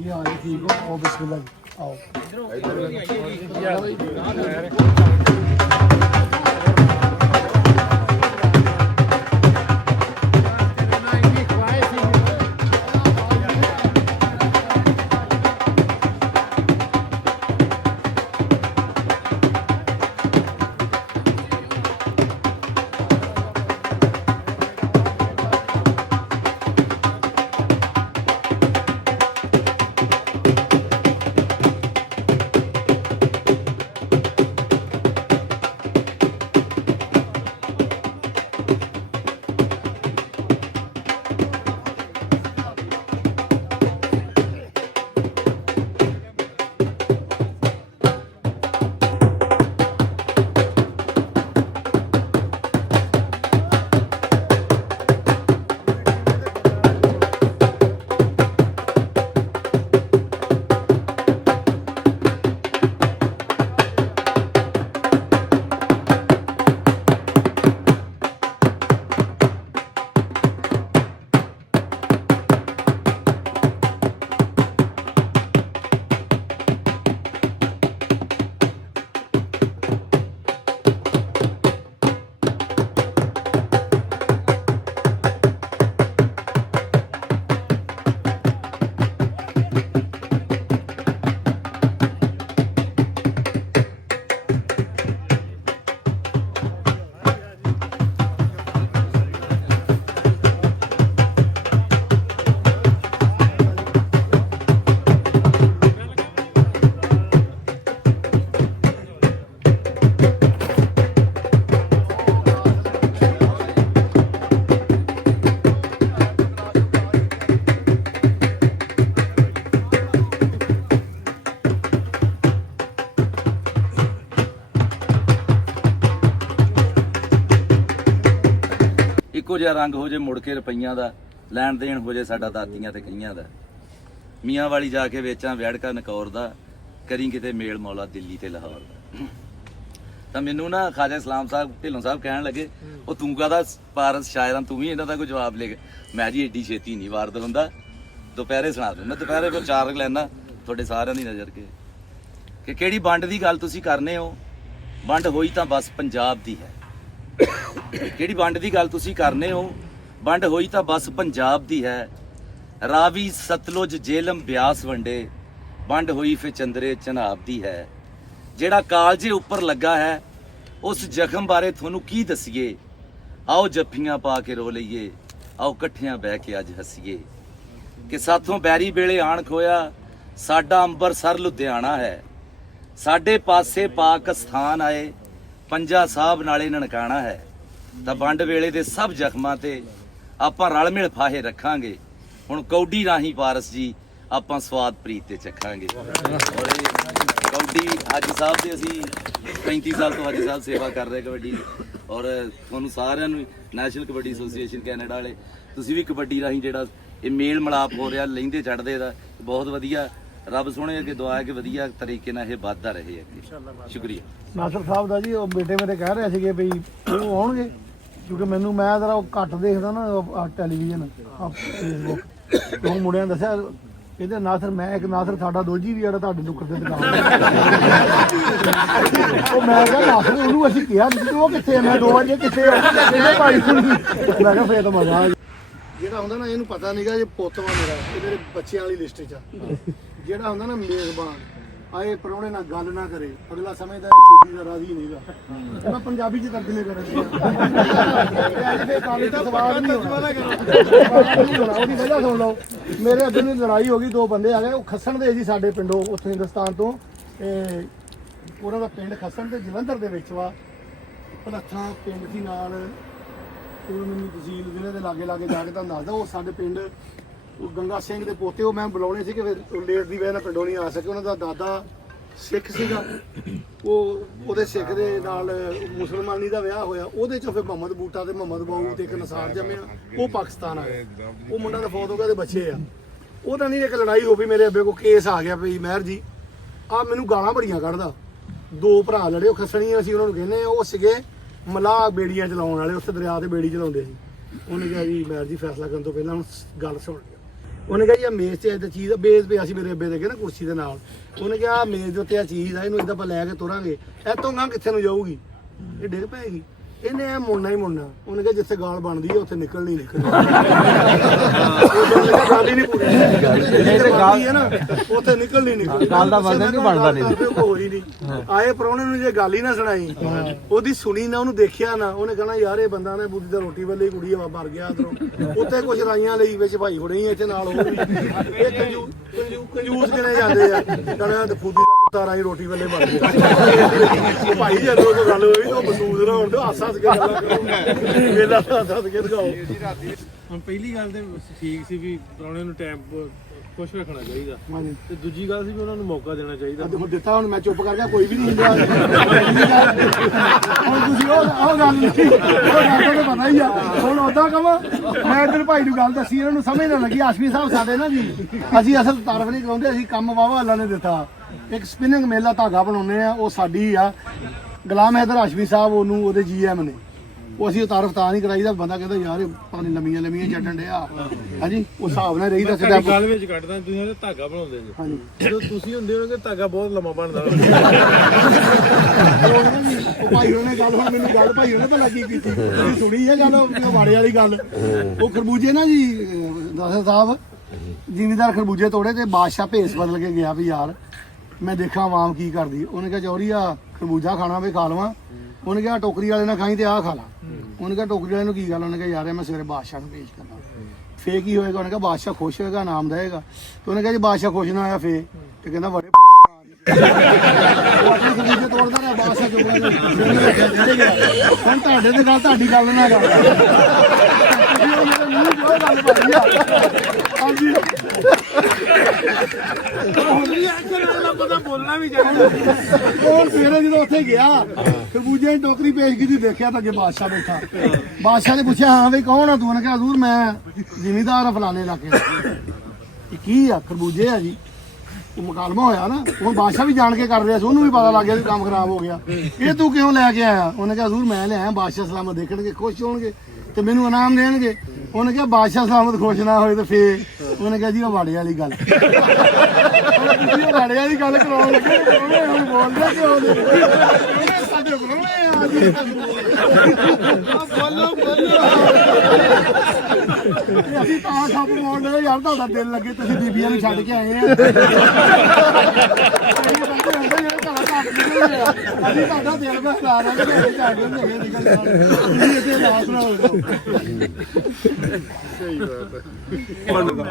ਇਹ ਆਏ, ਠੀਕ ਹੋ? ਆਓ ਬਿਸਮਿਲ੍ਲਾ ਜੀ, ਆਓ। ਇੱਕੋ ਜਿਹਾ ਰੰਗ ਹੋ ਜੇ ਮੁੜ ਕੇ ਰੁਪਈਆਂ ਦਾ, ਲੈਣ ਦੇਣ ਹੋ ਜੇ ਸਾਡਾ ਦਾਤੀਆਂ ਤੇ ਕਈਆਂ ਦਾ। ਮੀਆਂ ਵਾਲੀ ਜਾ ਕੇ ਵੇਚਾਂ ਵਿਆੜਕਾ ਨਕੌਰ ਦਾ, ਕਰੀ ਕਿਤੇ ਮੇਲ ਮੌਲਾ ਦਿੱਲੀ ਤੇ ਲਾਹੌਰ ਦਾ। ਤਾਂ ਮੈਨੂੰ ਨਾ ਖਾਜਾ ਇਸਲਾਮ ਸਾਹਿਬ ਢਿੱਲੋਂ ਸਾਹਿਬ ਕਹਿਣ ਲੱਗੇ, ਉਹ ਤੂੰ ਕਾਹਦਾ ਪਾਰਸ ਸ਼ਾਇਰਾਂ, ਤੂੰ ਵੀ ਇਹਨਾਂ ਦਾ ਕੋਈ ਜਵਾਬ ਲੈ ਕੇ। ਮੈਂ ਜੀ ਏਡੀ ਛੇਤੀ ਨਹੀਂ ਵਾਰਦ ਹੁੰਦਾ, ਦੁਪਹਿਰੇ ਸੁਣਾ ਦੂੰ। ਮੈਂ ਦੁਪਹਿਰੇ ਫਿਰ 4 ਲੈਣਾ ਤੁਹਾਡੇ ਸਾਰਿਆਂ ਦੀ ਨਜ਼ਰ ਕਿ ਕਿਹੜੀ ਵੰਡ ਦੀ ਗੱਲ ਤੁਸੀਂ ਕਰਨੇ ਹੋ। ਵੰਡ ਹੋਈ ਤਾਂ ਬਸ ਪੰਜਾਬ ਦੀ ਹੈ। ਕਿਹੜੀ ਵੰਡ ਦੀ ਗੱਲ ਤੁਸੀਂ ਕਰਨੇ ਹੋ, ਵੰਡ ਹੋਈ ਤਾਂ ਬਸ ਪੰਜਾਬ ਦੀ ਹੈ। ਰਾਵੀ ਸਤਲੁਜ ਜੇਲਮ ਬਿਆਸ ਵੰਡੇ, ਵੰਡ ਹੋਈ ਫਿਰ ਚੰਦਰੇ ਚਨਾਬ ਦੀ ਹੈ। ਜਿਹੜਾ ਕਾਲਜੇ ਉੱਪਰ ਲੱਗਾ ਹੈ, ਉਸ ਜ਼ਖਮ ਬਾਰੇ ਤੁਹਾਨੂੰ ਕੀ ਦਸੀਏ। ਆਓ ਜੱਫੀਆਂ ਪਾ ਕੇ ਰੋ ਲਈਏ, ਆਓ ਇਕੱਠਿਆਂ ਬਹਿ ਕੇ ਅੱਜ ਹੱਸੀਏ। ਕਿ ਸਾਥੋਂ ਬੈਰੀ ਵੇਲੇ ਆਣ ਖੋਇਆ, ਸਾਡਾ ਅੰਬਰਸਰ ਲੁਧਿਆਣਾ ਹੈ। ਸਾਡੇ ਪਾਸੇ ਪਾਕਿਸਤਾਨ ਆਏ, ਪੰਜਾ ਸਾਹਿਬ ਨਾਲੇ ਨਨਕਾਣਾ ਹੈ। ਤਾਂ ਵੰਡ ਵੇਲੇ ਦੇ ਸਭ ਜ਼ਖਮਾਂ ਤੇ ਆਪਾਂ ਰਲ ਮਿਲ ਫਾਹੇ ਰੱਖਾਂਗੇ। ਹੁਣ ਕੌਡੀ ਰਾਹੀਂ ਪਾਰਸ ਜੀ ਆਪਾਂ ਸਵਾਦ ਪ੍ਰੀਤ ਤੇ ਚੱਖਾਂਗੇ। ਔਰ ਇਹ ਕੌਡੀ ਹਾਜੀ ਸਾਹਿਬ ਦੇ ਅਸੀਂ 35 ਸਾਲ ਤੋਂ ਹਾਜੀ ਸਾਹਿਬ ਸੇਵਾ ਕਰ ਰਹੇ ਕਬੱਡੀ ਦੀ। ਔਰ ਤੁਹਾਨੂੰ ਸਾਰਿਆਂ ਨੂੰ ਨੈਸ਼ਨਲ ਕਬੱਡੀ ਐਸੋਸੀਏਸ਼ਨ ਕੈਨੇਡਾ ਵਾਲੇ, ਤੁਸੀਂ ਵੀ ਕਬੱਡੀ ਰਾਹੀਂ ਜਿਹੜਾ ਇਹ ਮੇਲ ਮਿਲਾਪ ਹੋ ਰਿਹਾ ਲਹਿੰਦੇ ਚੜ੍ਹਦੇ ਦਾ, ਬਹੁਤ ਵਧੀਆ। ਰੱਬ ਸੋਹਣੇ ਅੱਗੇ ਦੁਆ ਹੈ ਕਿ ਵਧੀਆ ਤਰੀਕੇ ਨਾਲ ਇਹ ਵੱਧਦਾ ਰਹੇ ਅੱਗੇ। ਸ਼ੁਕਰੀਆ। ਨਾਸਰ ਸਾਹਿਬ ਦਾ ਜੀ, ਉਹ ਬੇਟੇ ਮੇਰੇ ਕਹਿ ਰਹੇ ਸੀਗੇ ਵੀ ਉਹ ਆਉਣਗੇ, ਕਿਉਂਕਿ ਮੈਨੂੰ ਮੈਂ ਜ਼ਰਾ ਉਹ ਘੱਟ ਦੇਖਦਾ ਨਾ ਟੈਲੀਵਿਜ਼ਨ ਫੇਸਬੁੱਕ। ਉਹ ਮੁੰਡਿਆਂ ਨੇ ਦੱਸਿਆ ਕਹਿੰਦੇ ਨਾਸਰ, ਮੈਂ ਇੱਕ ਨਾਸਰ ਸਾਡਾ ਦੋਜੀ ਵੀ ਜਿਹੜਾ ਤੁਹਾਡੇ ਨੁੱਕਰ ਤੇ ਦੁਕਾਨ। ਉਹ ਮੈਂ ਕਿਹਾ ਨਾਸਰ ਉਹਨੂੰ ਅਸੀਂ ਕਿਹਾ ਨਹੀਂ, ਉਹ ਕਿੱਥੇ ਆ? ਮੈਂ 2 ਵਜੇ ਕਿੱਥੇ ਆ? ਕਹਿੰਦੇ ਭਾਈ ਸੁਣੀ। ਮੈਂ ਕਿਹਾ ਫੇਰ ਤਾਂ ਮਜ਼ਾ ਆ। ਜਿਹੜਾ ਹੁੰਦਾ ਨਾ, ਇਹਨੂੰ ਪਤਾ ਨਹੀਂਗਾ ਜੇ ਪੁੱਤਵਾ ਮੇਰਾ ਇਹ ਮੇਰੇ ਬੱਚਿਆਂ ਵਾਲੀ ਲਿਸਟ 'ਚ ਆ। ਜਿਹੜਾ ਹੁੰਦਾ ਨਾ ਮੇਜ਼ਬਾਨ ਆਏ ਪ੍ਰਾਹੁਣੇ ਨਾਲ ਗੱਲ ਨਾ ਕਰੇ, ਅਗਲਾ ਸਮਝਦਾ ਇਹ ਕੁੜੀ ਦਾ ਰਾਜ਼ੀ ਨਹੀਂਗਾ। ਮੈਂ ਪੰਜਾਬੀ 'ਚ ਤਰਜਮੇ ਕਰਨ ਉਹਦੀ ਵਜ੍ਹਾ ਸੁਣ ਲਓ। ਮੇਰੇ ਅੱਗੇ ਦੀ ਲੜਾਈ ਹੋ ਗਈ, 2 ਬੰਦੇ ਆ ਗਏ, ਉਹ ਖੱਸਣ ਦੇ ਜੀ ਸਾਡੇ ਪਿੰਡੋਂ, ਉੱਥੋਂ ਹਿੰਦੁਸਤਾਨ ਤੋਂ। ਉਹਨਾਂ ਦਾ ਪਿੰਡ ਖੱਸਣ ਤੇ ਜਲੰਧਰ ਦੇ ਵਿੱਚ ਵਾ। ਭਲੱਥਾਂ ਪਿੰਡ ਦੀ ਨਾਲ ਉਹ ਮੈਨੂੰ ਤਹਿਸੀਲ ਜ਼ਿਲ੍ਹੇ ਦੇ ਲਾਗੇ ਜਾ ਕੇ ਤੁਹਾਨੂੰ ਦੱਸਦਾ। ਉਹ ਸਾਡੇ ਪਿੰਡ ਉਹ ਗੰਗਾ ਸਿੰਘ ਦੇ ਪੋਤੇ, ਉਹ ਮੈਂ ਬੁਲਾਉਣੇ ਸੀ ਕਿ ਫਿਰ ਲੇਟ ਦੀ ਵਜ੍ਹਾ ਨਾਲ ਪਿੰਡੋਂ ਨਹੀਂ ਆ ਸਕੇ। ਉਹਨਾਂ ਦਾ ਦਾਦਾ ਸਿੱਖ ਸੀਗਾ, ਉਹਦੇ ਸਿੱਖ ਦੇ ਨਾਲ ਮੁਸਲਮਾਨੀ ਦਾ ਵਿਆਹ ਹੋਇਆ। ਉਹਦੇ ਚੋਂ ਫਿਰ ਮੁਹੰਮਦ ਬੂਟਾ ਤੇ ਮੁਹੰਮਦ ਬਾਊ ਤੇ ਇੱਕ ਨਸਾਰ ਜੰਮਿਆ, ਉਹ ਪਾਕਿਸਤਾਨ ਆ ਗਿਆ। ਉਹ ਮੁੰਡਾ ਤਾਂ ਫੌਤ ਹੋ ਗਿਆ ਤੇ ਬੱਚੇ ਆ। ਉਹਦਾ ਨਹੀਂ ਇੱਕ ਲੜਾਈ ਹੋ ਗਈ, ਮੇਰੇ ਅੱਬੇ ਕੋਲ ਕੇਸ ਆ ਗਿਆ ਵੀ ਮਹਿਰ ਜੀ ਆ ਮੈਨੂੰ ਗਾਲਾਂ ਬੜੀਆਂ ਕੱਢਦਾ। 2 ਭਰਾ ਲੜੇ, ਉਹ ਖੱਸਣੀਆਂ ਅਸੀਂ ਉਹਨਾਂ ਨੂੰ ਕਹਿੰਦੇ ਆ। ਉਹ ਸੀਗੇ ਮਲਾਹ ਬੇੜੀਆਂ ਚਲਾਉਣ ਵਾਲੇ, ਉੱਥੇ ਦਰਿਆ ਤੇ ਬੇੜੀ ਚਲਾਉਂਦੇ ਸੀ। ਉਹਨੇ ਕਿਹਾ ਜੀ ਮਹਿਰ ਜੀ ਫੈਸਲਾ ਕਰਨ ਤੋਂ ਪਹਿਲਾਂ ਹੁਣ ਗੱਲ ਸੁਣ ਲਿਓ। ਉਹਨੇ ਕਿਹਾ ਜੀ ਆ ਮੇਜ਼ ਤੇ ਇੱਦਾਂ ਚੀਜ਼, ਮੇਜ਼ ਪਿਆ ਸੀ ਮੇਰੇ ਅੱਬੇ ਦੇ ਨਾ ਕੁਰਸੀ ਦੇ ਨਾਲ। ਉਹਨੇ ਕਿਹਾ ਮੇਜ਼ ਦੇ ਉੱਤੇ ਆ ਚੀਜ਼ ਆ, ਇਹਨੂੰ ਇੱਦਾਂ ਆਪਾਂ ਲੈ ਕੇ ਤੁਰਾਂਗੇ, ਇੱਥੋਂ ਗਾਂ ਕਿੱਥੇ ਨੂੰ ਜਾਊਗੀ, ਇਹ ਡਿੱਗ ਪਏਗੀ। ਇਹਨੇ ਐ ਮੁੜਨਾ ਹੀ ਮੁੜਨਾ। ਉਹਨੇ ਕਿਹਾ ਜਿੱਥੇ ਗਾਲ ਬਣਦੀ ਹੈ ਉੱਥੇ ਨਿਕਲਣੀ ਗੱਲ ਹੀ ਨਹੀਂ ਪੂਰੀ ਹੈ ਨਾ, ਉੱਥੇ ਨਿਕਲਣੀ ਨਹੀਂ। ਗੱਲ ਦਾ ਵਜ਼ਨ ਨਹੀਂ ਬਣਦਾ ਨਹੀਂ। ਹੋਈ ਨਹੀਂ। ਆਏ ਪ੍ਰਾਹੁਣੇ ਨੂੰ ਜੇ ਗੱਲ ਹੀ ਨਾ ਸੁਣਾਈ, ਉਹਦੀ ਸੁਣੀ ਨਾ, ਉਹਨੂੰ ਦੇਖਿਆ ਨਾ, ਉਹਨੇ ਕਹਿਣਾ ਯਾਰ ਇਹ ਬੰਦਾ ਨੇ ਬੁੱਧੀ ਦਾ ਰੋਟੀ ਵੇਲੇ ਕੁੜੀ ਹਵਾ ਮਰ ਗਿਆ ਅੰਦਰੋਂ। ਉੱਥੇ ਕੁਛ ਰਾਈਆਂ ਲਈ ਵਿੱਚ ਭਾਈ ਹੁਣੇ ਹੀ ਇੱਥੇ ਨਾਲ ਹੋ ਗਈ। ਇਹ ਕੰਜੂਸ ਕਿਨੇ ਜਾਂਦੇ ਆ, ਕਹਿੰਦਾ ਫੂਦੀ ਦਾ ਕੁੱਤਾ ਰਾਈ ਰੋਟੀ ਵੇਲੇ ਮਰ ਗਿਆ। ਭਾਈ ਜਦੋਂ ਕੋਈ ਗੱਲ ਹੋਈ ਤਾਂ ਉਹ ਮਸੂਦ ਨਾ ਹੋਣ ਤੇ ਹਾਸਾ ਕੇ ਗੱਲਾਂ ਕਰੋ, ਮੇਲਾ ਹੱਸ ਕੇ ਦਿਖਾਓ। ਹੁਣ ਪਹਿਲੀ ਗੱਲ ਤੇ ਠੀਕ ਸੀ ਵੀ ਪ੍ਰਾਹੁਣੇ ਨੂੰ ਟਾਈਮ ਖੁਸ਼ ਰੱਖਣਾ ਚਾਹੀਦਾ, ਤੇ ਦੂਜੀ ਗੱਲ ਸੀ ਵੀ ਉਹਨਾਂ ਨੂੰ ਮੌਕਾ ਦੇਣਾ ਚਾਹੀਦਾ। ਹੁਣ ਦਿੱਤਾ, ਹੁਣ ਮੈਂ ਚੁੱਪ ਕਰ ਗਿਆ, ਕੋਈ ਵੀ ਨਹੀਂ ਹੁੰਦਾ। ਹੁਣ ਤੁਸੀਂ ਉਹ ਗੱਲ ਨਹੀਂ, ਉਹ ਗੱਲ ਤਾਂ ਪਤਾ ਹੀ ਆ। ਹੁਣ ਉਦਾਂ ਕਵਾਂ ਮੈਂ ਇੱਧਰ ਭਾਈ ਨੂੰ ਗੱਲ ਦੱਸੀ, ਇਹਨਾਂ ਨੂੰ ਸਮਝ ਨਾ ਲੱਗੀ। ਆਸ਼ਵੀ ਸਾਹਿਬ ਸਾਡੇ ਨਾ ਜੀ, ਅਸੀਂ ਅਸਲ ਤਾਰਫ ਨਹੀਂ ਕਰਾਉਂਦੇ, ਅਸੀਂ ਕੰਮ ਵਾਵਾ ਅੱਲਾ ਨੇ ਦਿੱਤਾ। ਇੱਕ ਸਪਿਨਿੰਗ ਮੇਲਾ ਧਾਗਾ ਬਣਾਉਂਦੇ ਆ, ਉਹ ਸਾਡੀ ਆ। ਗੁਲਾਮ ਹੈਦਰ ਆਸ਼ਵੀ ਸਾਹਿਬ ਉਹਨੂੰ ਉਹਦੇ GM ਨੇ, ਉਹ ਅਸੀਂ ਤਾਰਫ ਤਾਂ ਨਹੀਂ ਕਰਾਈਦਾ। ਬੰਦਾ ਕਹਿੰਦਾ ਯਾਰ ਇਹ ਪਤਾ ਨਹੀਂ ਲੰਮੀਆਂ ਛੱਡਣ ਡਿਆ। ਹਾਂਜੀ ਉਹ ਹਿਸਾਬ ਨਾਲ ਰਹੀਦਾ ਸਿੱਧਾ ਗੱਲ ਵਿੱਚ ਕੱਢਦਾ। ਤੁਸੀਂ ਉਹਦੇ ਧਾਗਾ ਬਣਾਉਂਦੇ ਜੀ, ਹਾਂਜੀ। ਜਦੋਂ ਤੁਸੀਂ ਹੁੰਦੇ ਹੋਗੇ ਧਾਗਾ ਬਹੁਤ ਲੰਮਾ ਬਣਦਾ। ਉਹ ਭਾਈ ਉਹਨੇ ਗੱਲ, ਹੁਣ ਮੈਨੂੰ ਗੱਲ ਭਾਈ ਉਹਨੇ ਭਲਾ ਕੀ ਕੀਤੀ, ਤੁਸੀਂ ਸੁਣੀ ਹੈ ਗੱਲ ਵਾੜੇ ਵਾਲੀ ਗੱਲ। ਉਹ ਖਰਬੂਜੇ ਨਾ ਜੀ ਨਾਸਰ ਸਾਹਿਬ, ਜ਼ਿਮੀਦਾਰ ਖਰਬੂਜੇ ਤੋੜੇ ਤੇ ਬਾਦਸ਼ਾਹ ਭੇਸ ਬਦਲ ਕੇ ਗਿਆ ਵੀ ਯਾਰ ਮੈਂ ਦੇਖਾਂ ਆਵਾਮ ਕੀ ਕਰਦੀ। ਉਹਨੇ ਕਿਹਾ ਚੌਰੀ ਆ ਖਰਬੂਜਾ ਖਾਣਾ ਵੀ ਖਾ ਲਵਾਂ। ਉਹਨੇ ਕਿਹਾ ਟੋਕਰੀ ਵਾਲੇ ਨਾਲ ਖਾਈ ਤੇ ਆਹ ਖਾ ਲਾ। ਉਹਨੇ ਕਿਹਾ ਟੋਕਰੀ ਵਾਲੇ ਨੂੰ ਕੀ ਗੱਲ? ਉਹਨੇ ਕਿਹਾ ਯਾਰ ਮੈਂ ਸਵੇਰੇ ਬਾਦਸ਼ਾਹ ਨੂੰ ਪੇਸ਼ ਕਰਨਾ, ਫੇਰ ਕੀ ਹੋਏਗਾ? ਉਹਨੇ ਕਿਹਾ ਬਾਦਸ਼ਾਹ ਖੁਸ਼ ਹੋਏਗਾ, ਇਨਾਮ ਦੇਏਗਾ। ਤੇ ਉਹਨੇ ਕਿਹਾ ਜੀ ਬਾਦਸ਼ਾਹ ਖੁਸ਼ ਨਾ ਆਇਆ ਫੇਰ, ਤੇ ਕਹਿੰਦਾ ਬੜੇ ਖਰਬੂਜੇ ਤੋੜਦਾ ਰਿਹਾ ਬਾਦਸ਼ਾਹ ਚੁੱਪ ਗਿਆ। ਹੁਣ ਤੁਹਾਡੇ ਤੇ ਗੱਲ, ਤੁਹਾਡੀ ਗੱਲ ਨਾ ਕਰ। ਹਾਂਜੀ ਪਤਾ ਬੋਲਣਾ ਵੀ ਚਾਹੀਦਾ। ਉਹ ਸਵੇਰੇ ਜਦੋਂ ਉੱਥੇ ਗਿਆ ਖਰਬੂਜੇ ਦੀ ਟੋਕਰੀ ਪੇਸ਼ ਕੀਤੀ, ਦੇਖਿਆ ਤਾਂ ਅੱਗੇ ਬਾਦਸ਼ਾਹ ਬੈਠਾ। ਬਾਦਸ਼ਾਹ ਨੇ ਪੁੱਛਿਆ ਹਾਂ ਬਈ ਕੌਣ ਆ ਤੂੰ? ਉਹਨੇ ਕਿਹਾ ਹਜ਼ੂਰ ਮੈਂ ਜ਼ਿਮੀਂਦਾਰ ਆ ਫਲਾਣੇ ਇਲਾਕੇ ਦਾ। ਇਹ ਕੀ ਆ? ਖਰਬੂਜੇ ਆ ਜੀ। ਉਹ ਮੁਕਾਲਮਾ ਹੋਇਆ ਨਾ, ਹੁਣ ਬਾਦਸ਼ਾਹ ਵੀ ਜਾਣ ਕੇ ਕਰ ਰਿਹਾ ਸੀ, ਉਹਨੂੰ ਵੀ ਪਤਾ ਲੱਗ ਗਿਆ ਕਿ ਕੰਮ ਖਰਾਬ ਹੋ ਗਿਆ। ਇਹ ਤੂੰ ਕਿਉਂ ਲੈ ਕੇ ਆਇਆ? ਉਹਨੇ ਕਿਹਾ ਹਜ਼ੂਰ ਮੈਂ ਲਿਆਇਆ, ਬਾਦਸ਼ਾਹ ਸਲਾਮਤ ਦੇਖਣਗੇ, ਖੁਸ਼ ਹੋਣਗੇ ਤੇ ਮੈਨੂੰ ਇਨਾਮ ਦੇਣਗੇ। ਉਹਨੇ ਕਿਹਾ ਬਾਦਸ਼ਾਹ ਸਲਾਮਤ ਖੁਸ਼ ਨਾ ਹੋਏ ਤੇ ਫੇਰ? ਉਹਨੇ ਕਿਹਾ ਜੀ ਉਹ ਵਾੜੇ ਵਾਲੀ ਗੱਲ। ਤੁਸੀਂ ਵਾੜੇ ਵਾਲੀ ਗੱਲ ਕਰਾਉਣ ਲੱਗੇ, ਹੁਣ ਬੋਲਦੇ ਕਿਉਂ ਨਹੀਂ? ਸਾਡੇ ਬੋਲਣੇ ਆ ਜੀ। ਬੋਲੋ ਬੋਲੋ। ਅਸੀਂ ਤਾਂ ਖੱਪ ਮੋੜਦੇ ਯਾਰ, ਤੁਹਾਡਾ ਦਿਲ ਲੱਗੇ, ਤੁਸੀਂ ਬੀਬੀਆਂ ਨੂੰ ਛੱਡ ਕੇ ਆਏ ਆ। ਅਸੀਂ ਤੁਹਾਡਾ ਦਿਲ ਬਹਿਲਾ ਰਿਹਾ ਕਿ ਮੇਰੇ ਛੱਡ ਦੇ ਹੈਗੇ ਨਿਕਲ ਜਾਣ, ਤੁਸੀਂ ਇੱਥੇ ਰਾਤ ਨਾ ਹੋ ਜਾਓ।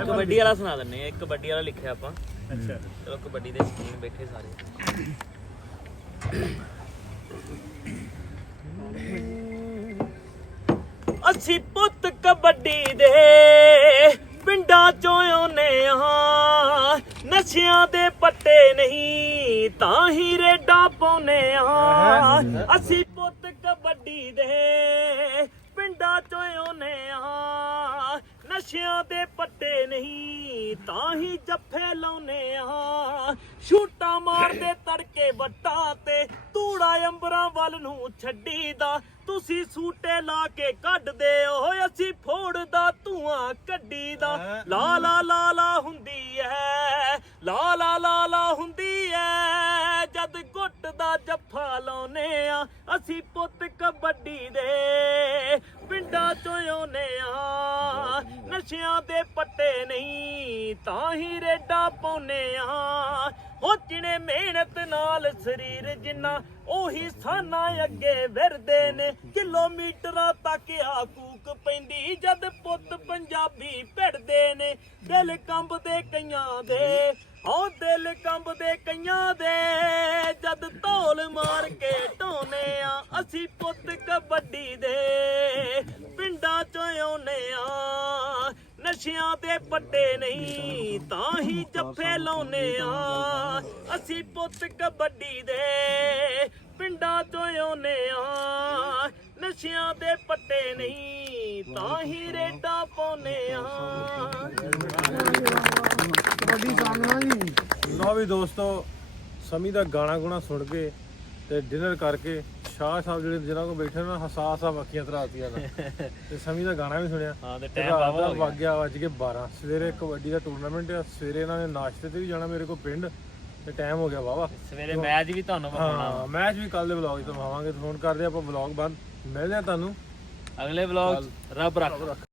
ਕਬੱਡੀ ਵਾਲਾ ਸੁਣਾ ਦਿੰਨੇ ਆ, ਇੱਕ ਕਬੱਡੀ ਵਾਲਾ ਲਿਖਿਆ ਆਪਾਂ। ਅੱਛਾ ਚਲੋ, ਕਬੱਡੀ ਦੇ ਸ਼ੌਕੀਨ ਬੈਠੇ ਸਾਰੇ। ਅਸੀਂ ਪੁੱਤ ਕਬੱਡੀ ਦੇ ਪਿੰਡਾਂ ਚੋਂ ਆਉਨੇ ਆ, ਨਸ਼ਿਆਂ ਦੇ ਪੱਟੇ ਨਹੀਂ ਤਾਂ ਹੀ ਰੇਡਾਂ ਪਾਉਨੇ ਆ। ਅਸੀਂ ਪੁੱਤ ਕਬੱਡੀ ਦੇ ਪਿੰਡਾਂ ਚੋਂ ਆਉਨੇ ਆ, ਨਸ਼ਿਆਂ ਦੇ ਪੱਟੇ ਨਹੀਂ ਤਾਂ ਹੀ ਜੱਫੇ ਲਾਉਨੇ ਆ। ਸ਼ੂਟਾਂ ਮਾਰਦੇ ਤੜਕੇ ਵੱਟਾਂ ਤੇ, ਧੂੜਾ ਅੰਬਰਾਂ ਵੱਲ ਨੂੰ ਛੱਡੀਦਾ। ਤੁਸੀਂ ਸੂਟੇ ਲਾ ਕੇ ਕੱਢਦੇ ਓਏ, ਅਸੀਂ ਫੋੜਦਾ ਧੂਆਂ ਕੱਢੀਦਾ। ਲਾ ਲਾ ਲਾ ਲਾ ਹੁੰਦੀ ਐ, ਲਾ ਲਾ ਲਾ ਲਾ ਹੁੰਦੀ ਐ, ਜਦ ਗੁੱਟ ਦਾ ਜੱਫਾ ਲਾਉਨੇ ਆ। ਅਸੀਂ ਪੁੱਤ ਕਬੱਡੀ ਦੇ ਪਿੰਡਾਂ ਚੋਂ ਆਉਨੇ ਆ, ਨਸ਼ਿਆਂ ਦੇ ਪੱਟੇ ਨਹੀਂ ਤਾਂ ਹੀ ਰੇਡਾਂ ਪਾਉਨੇ ਆ। ਉਹ ਜਿਹਨੇ ਮਿਹਨਤ ਨਾਲ ਸਰੀਰ ਜਿੰਨਾ, ਉਹੀ ਸਾਨਾ ਅੱਗੇ ਵਿਰਦੇ ਨੇ। ਕਿਲੋਮੀਟਰਾਂ ਤੱਕ ਆ ਕੂਕ ਪੈਂਦੀ, ਜਦ ਪੁੱਤ ਪੰਜਾਬੀ ਭਿੜਦੇ ਨੇ। ਦਿਲ ਕੰਬਦੇ ਕਈਆਂ ਦੇ, ਓ ਦਿਲ ਕੰਬਦੇ ਕਈਆਂ ਦੇ, ਜਦ ਧੌਲ ਮਾਰ ਕੇ ਢੋਨੇ ਆ। ਅਸੀਂ ਪੁੱਤ ਕਬੱਡੀ ਦੇ ਪਿੰਡਾਂ ਚੋਂ ਆਉਨੇ ਆ, ਨਸ਼ਿਆਂ ਦੇ ਪੱਟੇ ਨਹੀਂ ਤਾਂ ਹੀ ਜੱਫੇ ਲਾਉਨੇ ਆ। ਅਸੀਂ ਪੁੱਤ ਕਬੱਡੀ ਦੇ ਪਿੰਡਾਂ ਚੋਂ ਆਉਨੇ ਆ, ਨਸ਼ਿਆਂ ਦੇ ਪੱਟੇ ਨਹੀਂ ਤਾਂ ਹੀ ਰੇਡਾਂ ਪਾਉਨੇ ਆ। ਕਬੱਡੀ ਸਾਹਮਣਾ ਜੀ। ਲਓ ਵੀ ਦੋਸਤੋ, ਸਮੀ ਦਾ ਗਾਣਾ ਗੁਣਾ ਸੁਣ ਕੇ ਤੇ ਡਿਨਰ ਕਰਕੇ ਸ਼ਾਹ ਸਾਹਿਬ ਜਿਹੜੇ ਜਿਹਨਾਂ ਕੋਲ ਬੈਠੇ ਨਾ, ਹਸਾਸ ਆ ਅੱਖੀਆਂ ਧਰਾਤੀਆਂ ਦਾ ਤੇ ਸਮੀ ਦਾ ਗਾਣਾ ਵੀ ਸੁਣਿਆ। ਹਾਂ ਤੇ ਤੇ ਰਾਤ ਦਾ ਵੱਜ ਗਿਆ 12। ਸਵੇਰੇ ਕਬੱਡੀ ਦਾ ਟੂਰਨਾਮੈਂਟ ਆ, ਸਵੇਰੇ ਇਹਨਾਂ ਨੇ ਨਾਸ਼ਤੇ ਤੇ ਵੀ ਜਾਣਾ ਮੇਰੇ ਕੋਲ ਪਿੰਡ, ਤੇ ਟਾਈਮ ਹੋ ਗਿਆ ਵਾਵਾ। ਸਵੇਰੇ ਮੈਚ ਵੀ ਤੁਹਾਨੂੰ ਵਿਖਾਉਣਾ। ਹਾਂ, ਮੈਚ ਵੀ ਕੱਲ ਦੇ ਵਲੌਗ 'ਚ ਦਿਖਾਵਾਂਗੇ। ਫੋਨ ਕਰਦੇ ਆਪਾਂ ਵਲੌਗ ਬੰਦ, ਮਿਲਦੇ ਆ ਤੁਹਾਨੂੰ ਅਗਲੇ ਵਲੌਗ ਰੱਬ ਰੱਖ।